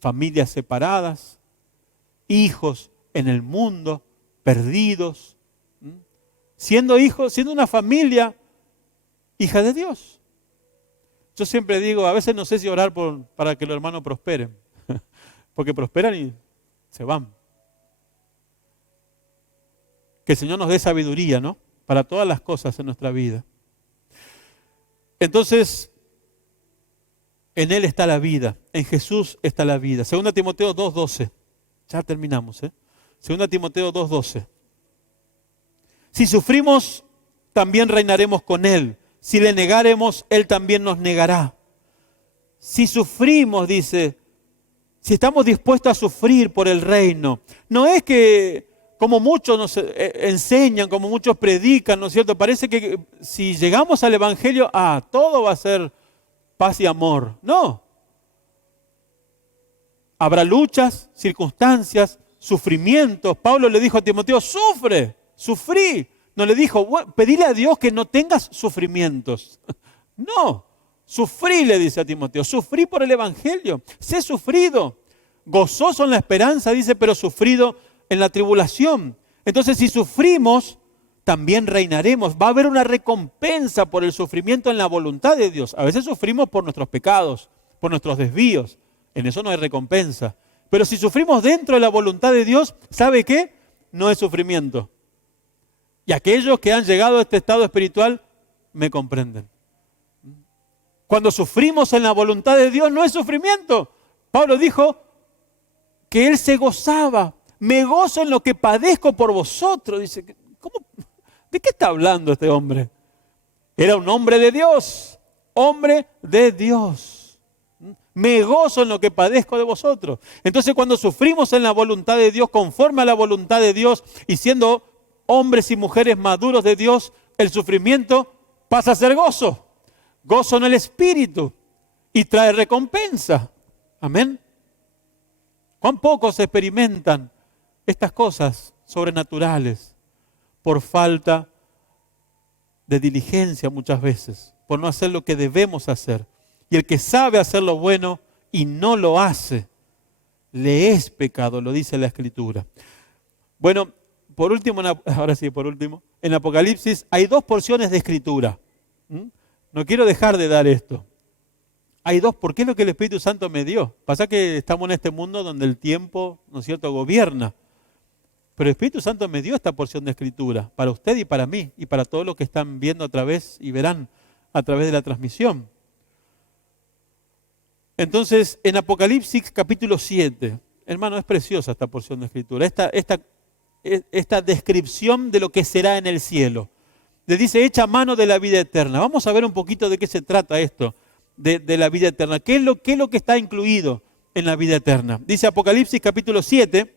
Familias separadas, hijos en el mundo, perdidos. Siendo hijos, siendo una familia hija de Dios. Yo siempre digo, a veces no sé si orar para que los hermanos prosperen, porque prosperan y se van. Que el Señor nos dé sabiduría, ¿no? Para todas las cosas en nuestra vida. Entonces, en Él está la vida, en Jesús está la vida. 2 Timoteo 2:12. Ya terminamos, 2 Timoteo 2:12. Si sufrimos, también reinaremos con Él. Si le negaremos, Él también nos negará. Si sufrimos, dice, si estamos dispuestos a sufrir por el reino, no es que, como muchos nos enseñan, como muchos predican, ¿no es cierto? Parece que si llegamos al Evangelio, todo va a ser paz y amor. No. Habrá luchas, circunstancias, sufrimientos. Pablo le dijo a Timoteo, sufrí. No le dijo, pedile a Dios que no tengas sufrimientos. No, sufrí, le dice a Timoteo, sufrí por el Evangelio. Sé sufrido, gozoso en la esperanza, dice, pero sufrido en la tribulación. Entonces, si sufrimos, también reinaremos. Va a haber una recompensa por el sufrimiento en la voluntad de Dios. A veces sufrimos por nuestros pecados, por nuestros desvíos. En eso no hay recompensa. Pero si sufrimos dentro de la voluntad de Dios, ¿sabe qué? No es sufrimiento. Y aquellos que han llegado a este estado espiritual me comprenden. Cuando sufrimos en la voluntad de Dios no es sufrimiento. Pablo dijo que él se gozaba. Me gozo en lo que padezco por vosotros. Dice, ¿cómo? ¿De qué está hablando este hombre? Era un hombre de Dios. Hombre de Dios. Me gozo en lo que padezco de vosotros. Entonces, cuando sufrimos en la voluntad de Dios, conforme a la voluntad de Dios, y siendo hombres y mujeres maduros de Dios, el sufrimiento pasa a ser gozo. Gozo en el Espíritu y trae recompensa. Amén. ¿Cuán pocos experimentan estas cosas sobrenaturales por falta de diligencia muchas veces, por no hacer lo que debemos hacer? Y el que sabe hacer lo bueno y no lo hace, le es pecado, lo dice la Escritura. Bueno, por último, en Apocalipsis hay 2 porciones de Escritura. No quiero dejar de dar esto. Hay 2, porque es lo que el Espíritu Santo me dio. Pasa que estamos en este mundo donde el tiempo, ¿no es cierto?, gobierna. Pero el Espíritu Santo me dio esta porción de Escritura, para usted y para mí, y para todos los que están viendo a través y verán a través de la transmisión. Entonces, en Apocalipsis capítulo 7, hermano, es preciosa esta porción de Escritura, esta descripción de lo que será en el cielo. Le dice, echa mano de la vida eterna. Vamos a ver un poquito de qué se trata esto, de la vida eterna. ¿Qué es lo que está incluido en la vida eterna? Dice Apocalipsis capítulo 7,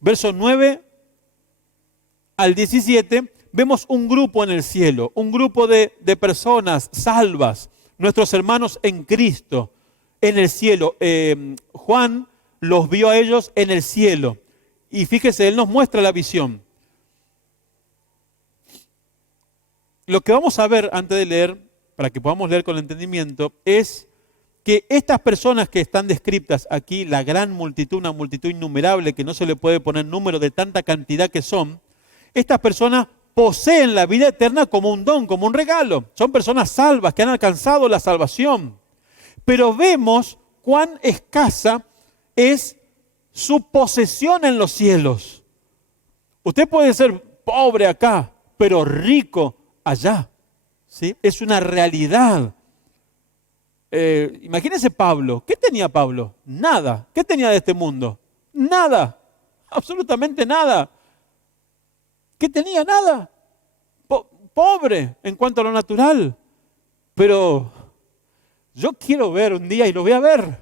versos 9 al 17, vemos un grupo en el cielo, un grupo de personas salvas, nuestros hermanos en Cristo, en el cielo. Juan los vio a ellos en el cielo. Y fíjese, él nos muestra la visión. lo que vamos a ver antes de leer, para que podamos leer con entendimiento, es que estas personas que están descritas aquí, la gran multitud, una multitud innumerable que no se le puede poner número de tanta cantidad que son, estas personas poseen la vida eterna como un don, como un regalo. Son personas salvas que han alcanzado la salvación. Pero vemos cuán escasa es su posesión en los cielos. Usted puede ser pobre acá, pero rico allá. ¿Sí? Es una realidad. Imagínense Pablo. ¿Qué tenía Pablo? Nada. ¿Qué tenía de este mundo? Nada. Absolutamente nada. ¿Qué tenía? Nada. Pobre en cuanto a lo natural. Pero yo quiero ver un día, y lo voy a ver,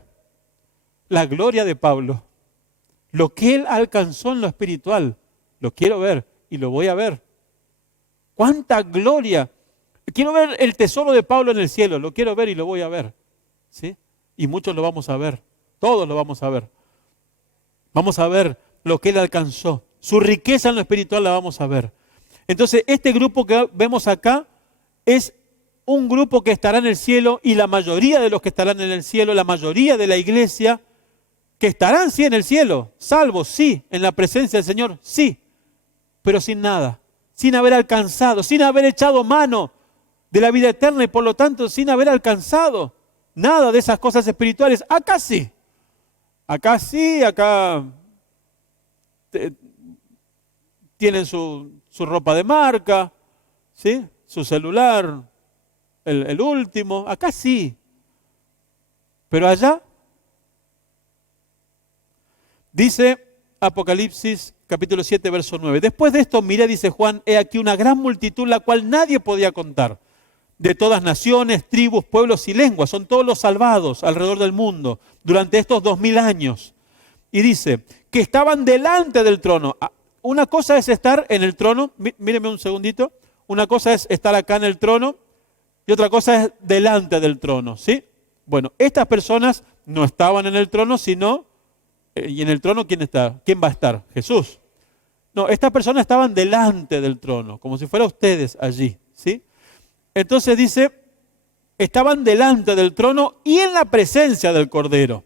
la gloria de Pablo. Lo que él alcanzó en lo espiritual. Lo quiero ver y lo voy a ver. ¡Cuánta gloria! Quiero ver el tesoro de Pablo en el cielo. Lo quiero ver y lo voy a ver. ¿Sí? Y muchos lo vamos a ver. Todos lo vamos a ver. Vamos a ver lo que él alcanzó. Su riqueza en lo espiritual la vamos a ver. Entonces, este grupo que vemos acá es un grupo que estará en el cielo, y la mayoría de los que estarán en el cielo, la mayoría de la iglesia, que estarán sí en el cielo, salvos, sí, en la presencia del Señor, sí, pero sin nada, sin haber alcanzado, sin haber echado mano de la vida eterna y por lo tanto sin haber alcanzado nada de esas cosas espirituales. Acá sí, acá tienen su ropa de marca, ¿sí? Su celular, el último, acá sí. Pero allá, dice Apocalipsis capítulo 7, verso 9. Después de esto miré, dice Juan, he aquí una gran multitud, la cual nadie podía contar, de todas naciones, tribus, pueblos y lenguas. Son todos los salvados alrededor del mundo durante estos 2000 años. Y dice, que estaban delante del trono. Una cosa es estar en el trono, míreme un segundito, una cosa es estar acá en el trono y otra cosa es delante del trono, ¿sí? Bueno, estas personas no estaban en el trono, sino, ¿y en el trono quién está? ¿Quién va a estar? Jesús. No, estas personas estaban delante del trono, como si fueran ustedes allí, ¿sí? Entonces dice, estaban delante del trono y en la presencia del Cordero.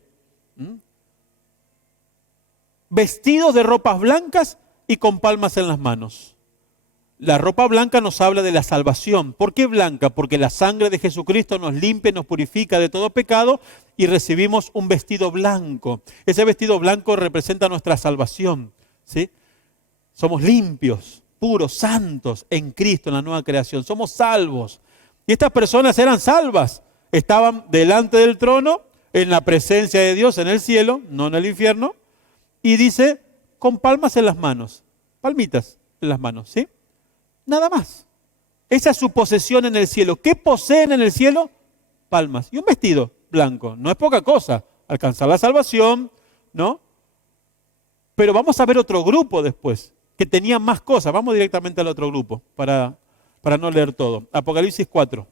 Vestidos de ropas blancas y con palmas en las manos. La ropa blanca nos habla de la salvación. ¿Por qué blanca? Porque la sangre de Jesucristo nos limpia, nos purifica de todo pecado y recibimos un vestido blanco. Ese vestido blanco representa nuestra salvación, ¿sí? Somos limpios, puros, santos en Cristo, en la nueva creación. Somos salvos. Y estas personas eran salvas. Estaban delante del trono, en la presencia de Dios, en el cielo, no en el infierno. Y dice, con palmas en las manos, palmitas en las manos, ¿sí? Nada más. Esa es su posesión en el cielo. ¿Qué poseen en el cielo? Palmas y un vestido blanco. No es poca cosa alcanzar la salvación, ¿no? Pero vamos a ver otro grupo después, que tenía más cosas. Vamos directamente al otro grupo, para no leer todo. Apocalipsis 4.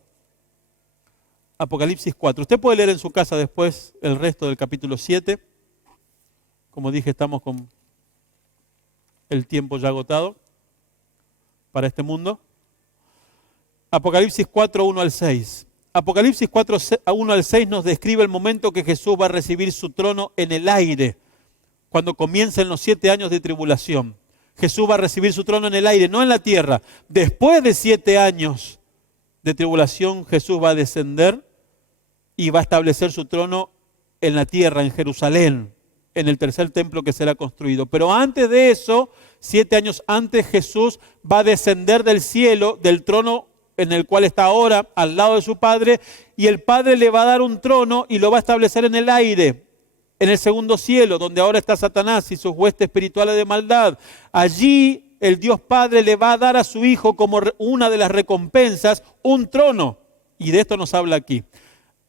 Apocalipsis 4. Usted puede leer en su casa después el resto del capítulo 7. Como dije, estamos con el tiempo ya agotado para este mundo. Apocalipsis 4, 1 al 6. Apocalipsis 4, 1 al 6 nos describe el momento que Jesús va a recibir su trono en el aire, cuando comiencen los 7 años de tribulación. Jesús va a recibir su trono en el aire, no en la tierra. Después de 7 años de tribulación, Jesús va a descender y va a establecer su trono en la tierra, en Jerusalén, en el tercer templo que será construido. Pero antes de eso, 7 años antes, Jesús va a descender del cielo, del trono en el cual está ahora, al lado de su Padre, y el Padre le va a dar un trono y lo va a establecer en el aire, en el segundo cielo, donde ahora está Satanás y sus huestes espirituales de maldad. Allí el Dios Padre le va a dar a su Hijo como una de las recompensas un trono. Y de esto nos habla aquí.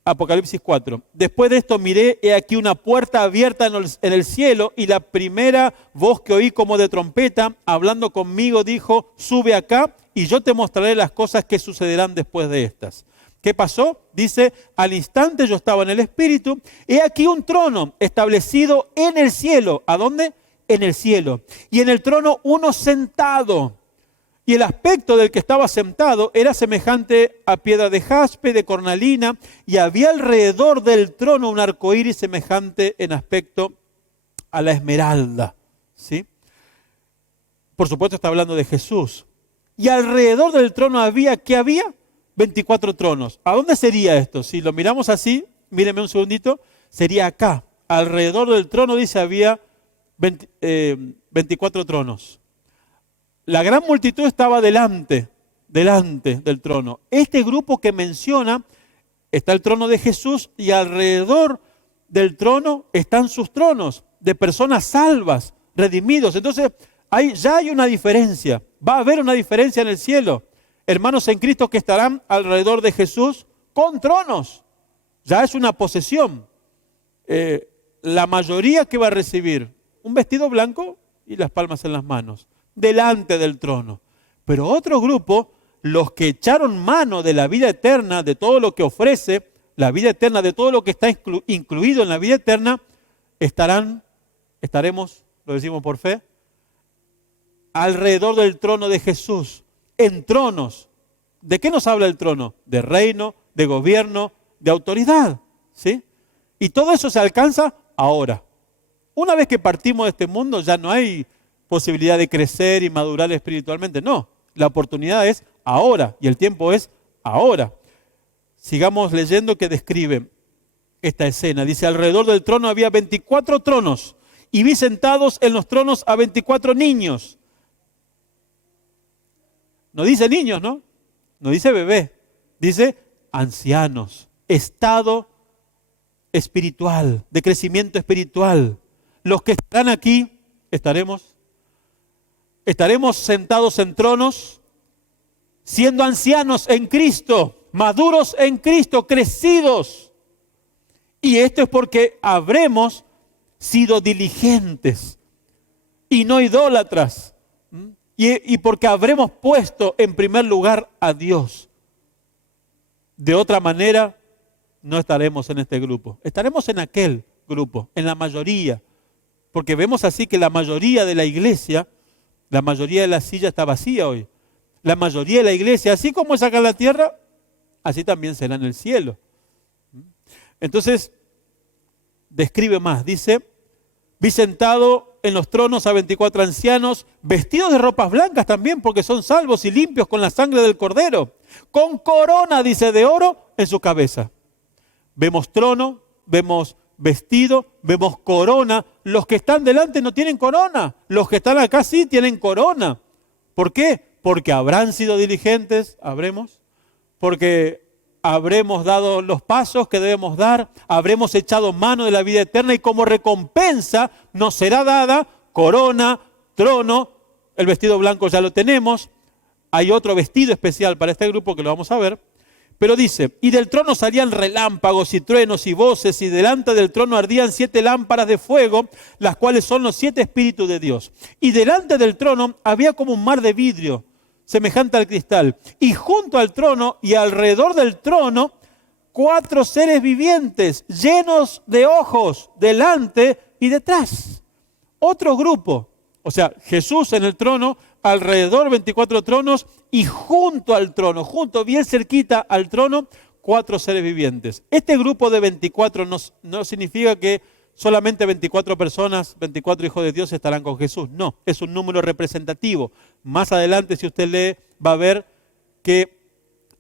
Apocalipsis 4. Después de esto miré, he aquí una puerta abierta en el cielo, y la primera voz que oí como de trompeta, hablando conmigo, dijo, sube acá y yo te mostraré las cosas que sucederán después de estas. ¿Qué pasó? Dice, al instante yo estaba en el Espíritu, he aquí un trono establecido en el cielo. ¿A dónde? En el cielo. Y en el trono uno sentado. Y el aspecto del que estaba sentado era semejante a piedra de jaspe, de cornalina, y había alrededor del trono un arcoíris semejante en aspecto a la esmeralda. ¿Sí? Por supuesto está hablando de Jesús. Y alrededor del trono había, ¿qué había? 24 tronos. ¿A dónde sería esto? Si lo miramos así, mírenme un segundito, sería acá. Alrededor del trono, dice, había 24 tronos. La gran multitud estaba delante del trono. Este grupo que menciona, está el trono de Jesús y alrededor del trono están sus tronos de personas salvas, redimidos. Entonces, ya hay una diferencia. Va a haber una diferencia en el cielo. Hermanos en Cristo que estarán alrededor de Jesús con tronos. Ya es una posesión. La mayoría que va a recibir un vestido blanco y las palmas en las manos, delante del trono. Pero otro grupo, los que echaron mano de la vida eterna, de todo lo que ofrece la vida eterna, de todo lo que está incluido en la vida eterna, estaremos, lo decimos por fe, alrededor del trono de Jesús, en tronos. ¿De qué nos habla el trono? De reino, de gobierno, de autoridad, ¿sí? Y todo eso se alcanza ahora. Una vez que partimos de este mundo ya no hay posibilidad de crecer y madurar espiritualmente. No, la oportunidad es ahora y el tiempo es ahora. Sigamos leyendo que describe esta escena. Dice, alrededor del trono había 24 tronos y vi sentados en los tronos a 24 niños. No dice niños, ¿no? No dice bebé. Dice ancianos, estado espiritual, de crecimiento espiritual. Los que están aquí, estaremos sentados en tronos, siendo ancianos en Cristo, maduros en Cristo, crecidos. Y esto es porque habremos sido diligentes y no idólatras. Y porque habremos puesto en primer lugar a Dios. De otra manera, no estaremos en este grupo. Estaremos en aquel grupo, en la mayoría. Porque vemos así que la mayoría de la iglesia, la mayoría de la silla está vacía hoy. La mayoría de la iglesia, así como es acá en la tierra, así también será en el cielo. Entonces, describe más. Dice, vi sentado en los tronos a 24 ancianos, vestidos de ropas blancas también, porque son salvos y limpios con la sangre del Cordero. Con corona, dice, de oro en su cabeza. Vemos trono, vemos vestido, vemos corona. Los que están delante no tienen corona. Los que están acá sí tienen corona. ¿Por qué? Porque habrán sido diligentes, porque habremos dado los pasos que debemos dar, habremos echado mano de la vida eterna y como recompensa nos será dada corona, trono, el vestido blanco ya lo tenemos, hay otro vestido especial para este grupo que lo vamos a ver, pero dice, y del trono salían relámpagos y truenos y voces y delante del trono ardían 7 lámparas de fuego, las cuales son los 7 espíritus de Dios. Y delante del trono había como un mar de vidrio, semejante al cristal, y junto al trono y alrededor del trono 4 seres vivientes llenos de ojos delante y detrás. Otro grupo, o sea, Jesús en el trono, alrededor 24 tronos y junto al trono, bien cerquita al trono, 4 seres vivientes. Este grupo de 24 no significa que solamente 24 personas, 24 hijos de Dios estarán con Jesús. No, es un número representativo. Más adelante, si usted lee, va a ver que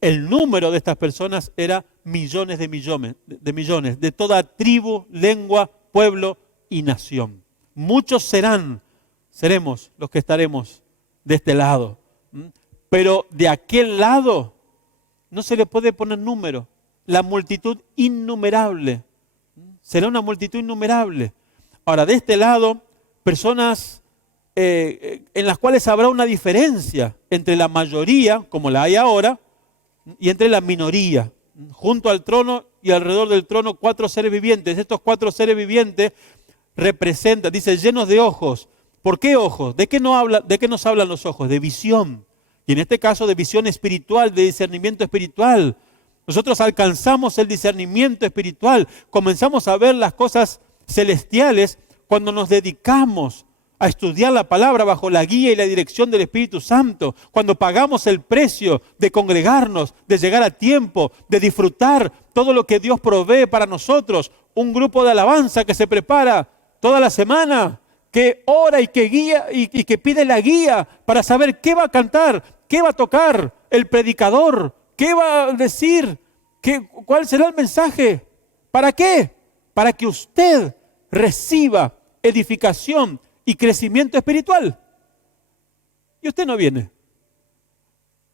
el número de estas personas era millones de millones, de toda tribu, lengua, pueblo y nación. Muchos seremos los que estaremos de este lado. Pero de aquel lado no se le puede poner número. La multitud innumerable. Será una multitud innumerable. Ahora, de este lado, personas en las cuales habrá una diferencia entre la mayoría, como la hay ahora, y entre la minoría. Junto al trono y alrededor del trono 4 seres vivientes. Estos 4 seres vivientes representan, dice, llenos de ojos. ¿Por qué ojos? ¿De qué nos hablan los ojos? De visión. Y en este caso de visión espiritual, de discernimiento espiritual. Nosotros alcanzamos el discernimiento espiritual, comenzamos a ver las cosas celestiales cuando nos dedicamos a estudiar la palabra bajo la guía y la dirección del Espíritu Santo, cuando pagamos el precio de congregarnos, de llegar a tiempo, de disfrutar todo lo que Dios provee para nosotros, un grupo de alabanza que se prepara toda la semana, que ora y que guía y que pide la guía para saber qué va a cantar, qué va a tocar el predicador, qué va a decir, cuál será el mensaje. ¿Para qué? Para que usted reciba edificación y crecimiento espiritual. Y usted no viene.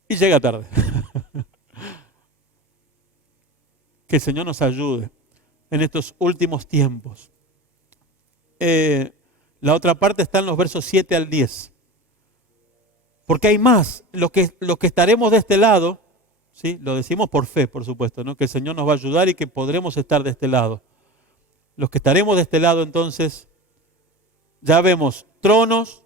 Y llega tarde. Que el Señor nos ayude en estos últimos tiempos. La otra parte está en los versos 7 al 10. Porque hay más. Los que estaremos de este lado, ¿sí? Lo decimos por fe, por supuesto, ¿no? Que el Señor nos va a ayudar y que podremos estar de este lado. Los que estaremos de este lado, entonces, ya vemos tronos,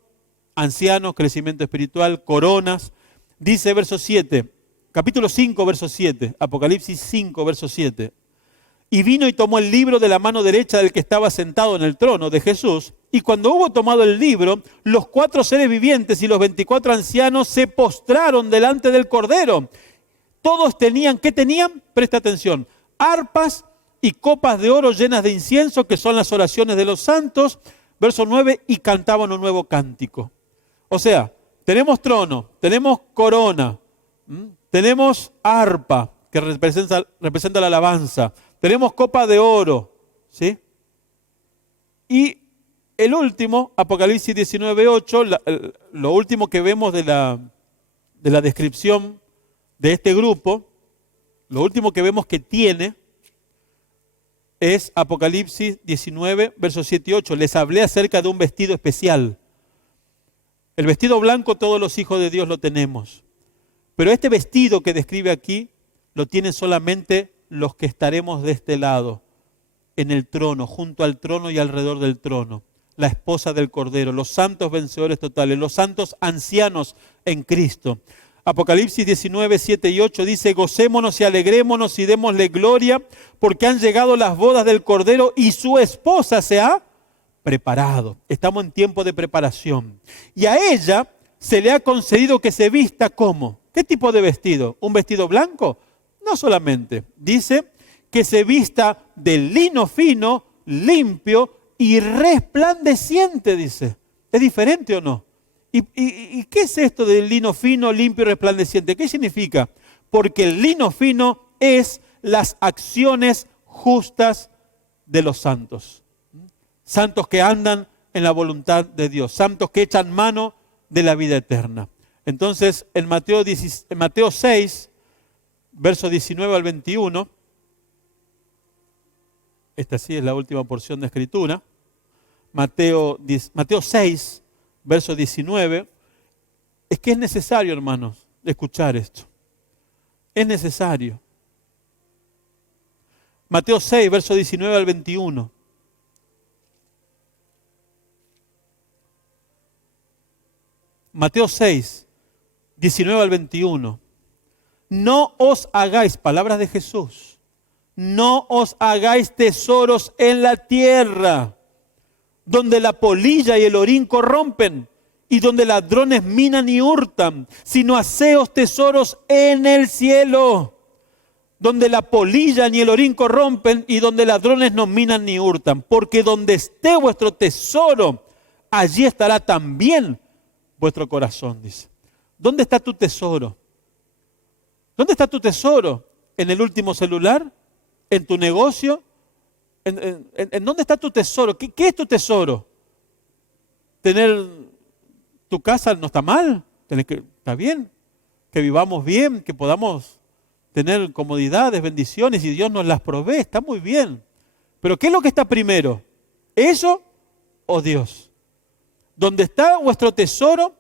ancianos, crecimiento espiritual, coronas. Dice verso 7, capítulo 5, verso 7, Apocalipsis 5, verso 7. Y vino y tomó el libro de la mano derecha del que estaba sentado en el trono de Jesús. Y cuando hubo tomado el libro, los 4 seres vivientes y los 24 ancianos se postraron delante del Cordero. Todos tenían, ¿qué tenían? Presta atención, arpas y copas de oro llenas de incienso, que son las oraciones de los santos. Verso 9, y cantaban un nuevo cántico. O sea, tenemos trono, tenemos corona, tenemos arpa, que representa la alabanza, tenemos copa de oro, ¿sí? Y el último, Apocalipsis 19:8, lo último que vemos de la descripción de este grupo, lo último que vemos que tiene, es Apocalipsis 19, versos 7 y 8. Les hablé acerca de un vestido especial. El vestido blanco todos los hijos de Dios lo tenemos. Pero este vestido que describe aquí, lo tienen solamente los que estaremos de este lado, en el trono, junto al trono y alrededor del trono. La esposa del Cordero, los santos vencedores totales, los santos ancianos en Cristo. Apocalipsis 19, 7 y 8 dice: gocémonos y alegrémonos y démosle gloria, porque han llegado las bodas del Cordero y su esposa se ha preparado. Estamos en tiempo de preparación. Y a ella se le ha concedido que se vista ¿cómo? ¿Qué tipo de vestido? ¿Un vestido blanco? No solamente. Dice que se vista de lino fino, limpio y resplandeciente, dice. ¿Es diferente o no? ¿Y qué es esto del lino fino, limpio y resplandeciente? ¿Qué significa? Porque el lino fino es las acciones justas de los santos. Santos que andan en la voluntad de Dios. Santos que echan mano de la vida eterna. Entonces, en Mateo 6, versos 19 al 21, esta sí es la última porción de Escritura, Mateo 6, verso 19, es que es necesario, hermanos, escuchar esto. Es necesario. Mateo 6, verso 19 al 21. Mateo 6, 19 al 21. No os hagáis, palabras de Jesús, no os hagáis tesoros en la tierra, donde la polilla y el orín corrompen, y donde ladrones minan y hurtan, sino haceos tesoros en el cielo, donde la polilla ni el orín corrompen, y donde ladrones no minan ni hurtan. Porque donde esté vuestro tesoro, allí estará también vuestro corazón, dice. ¿Dónde está tu tesoro? ¿Dónde está tu tesoro? ¿En el último celular? ¿En tu negocio? ¿En dónde está tu tesoro? ¿Qué es tu tesoro? Tener tu casa no está mal, está bien, que vivamos bien, que podamos tener comodidades, bendiciones y Dios nos las provee, está muy bien. Pero ¿qué es lo que está primero? ¿Eso o Dios? Donde está vuestro tesoro,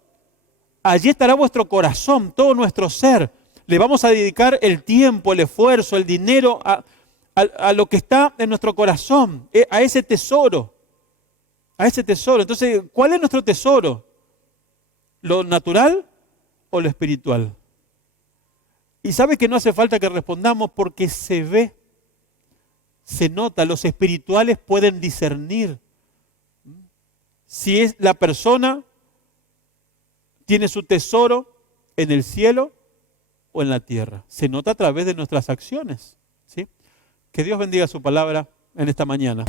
allí estará vuestro corazón, todo nuestro ser. Le vamos a dedicar el tiempo, el esfuerzo, el dinero a lo que está en nuestro corazón, a ese tesoro. A ese tesoro. Entonces, ¿cuál es nuestro tesoro? ¿Lo natural o lo espiritual? Y sabe que no hace falta que respondamos porque se ve, se nota, los espirituales pueden discernir. si es la persona tiene su tesoro en el cielo o en la tierra. Se nota a través de nuestras acciones, ¿sí? Que Dios bendiga su palabra en esta mañana.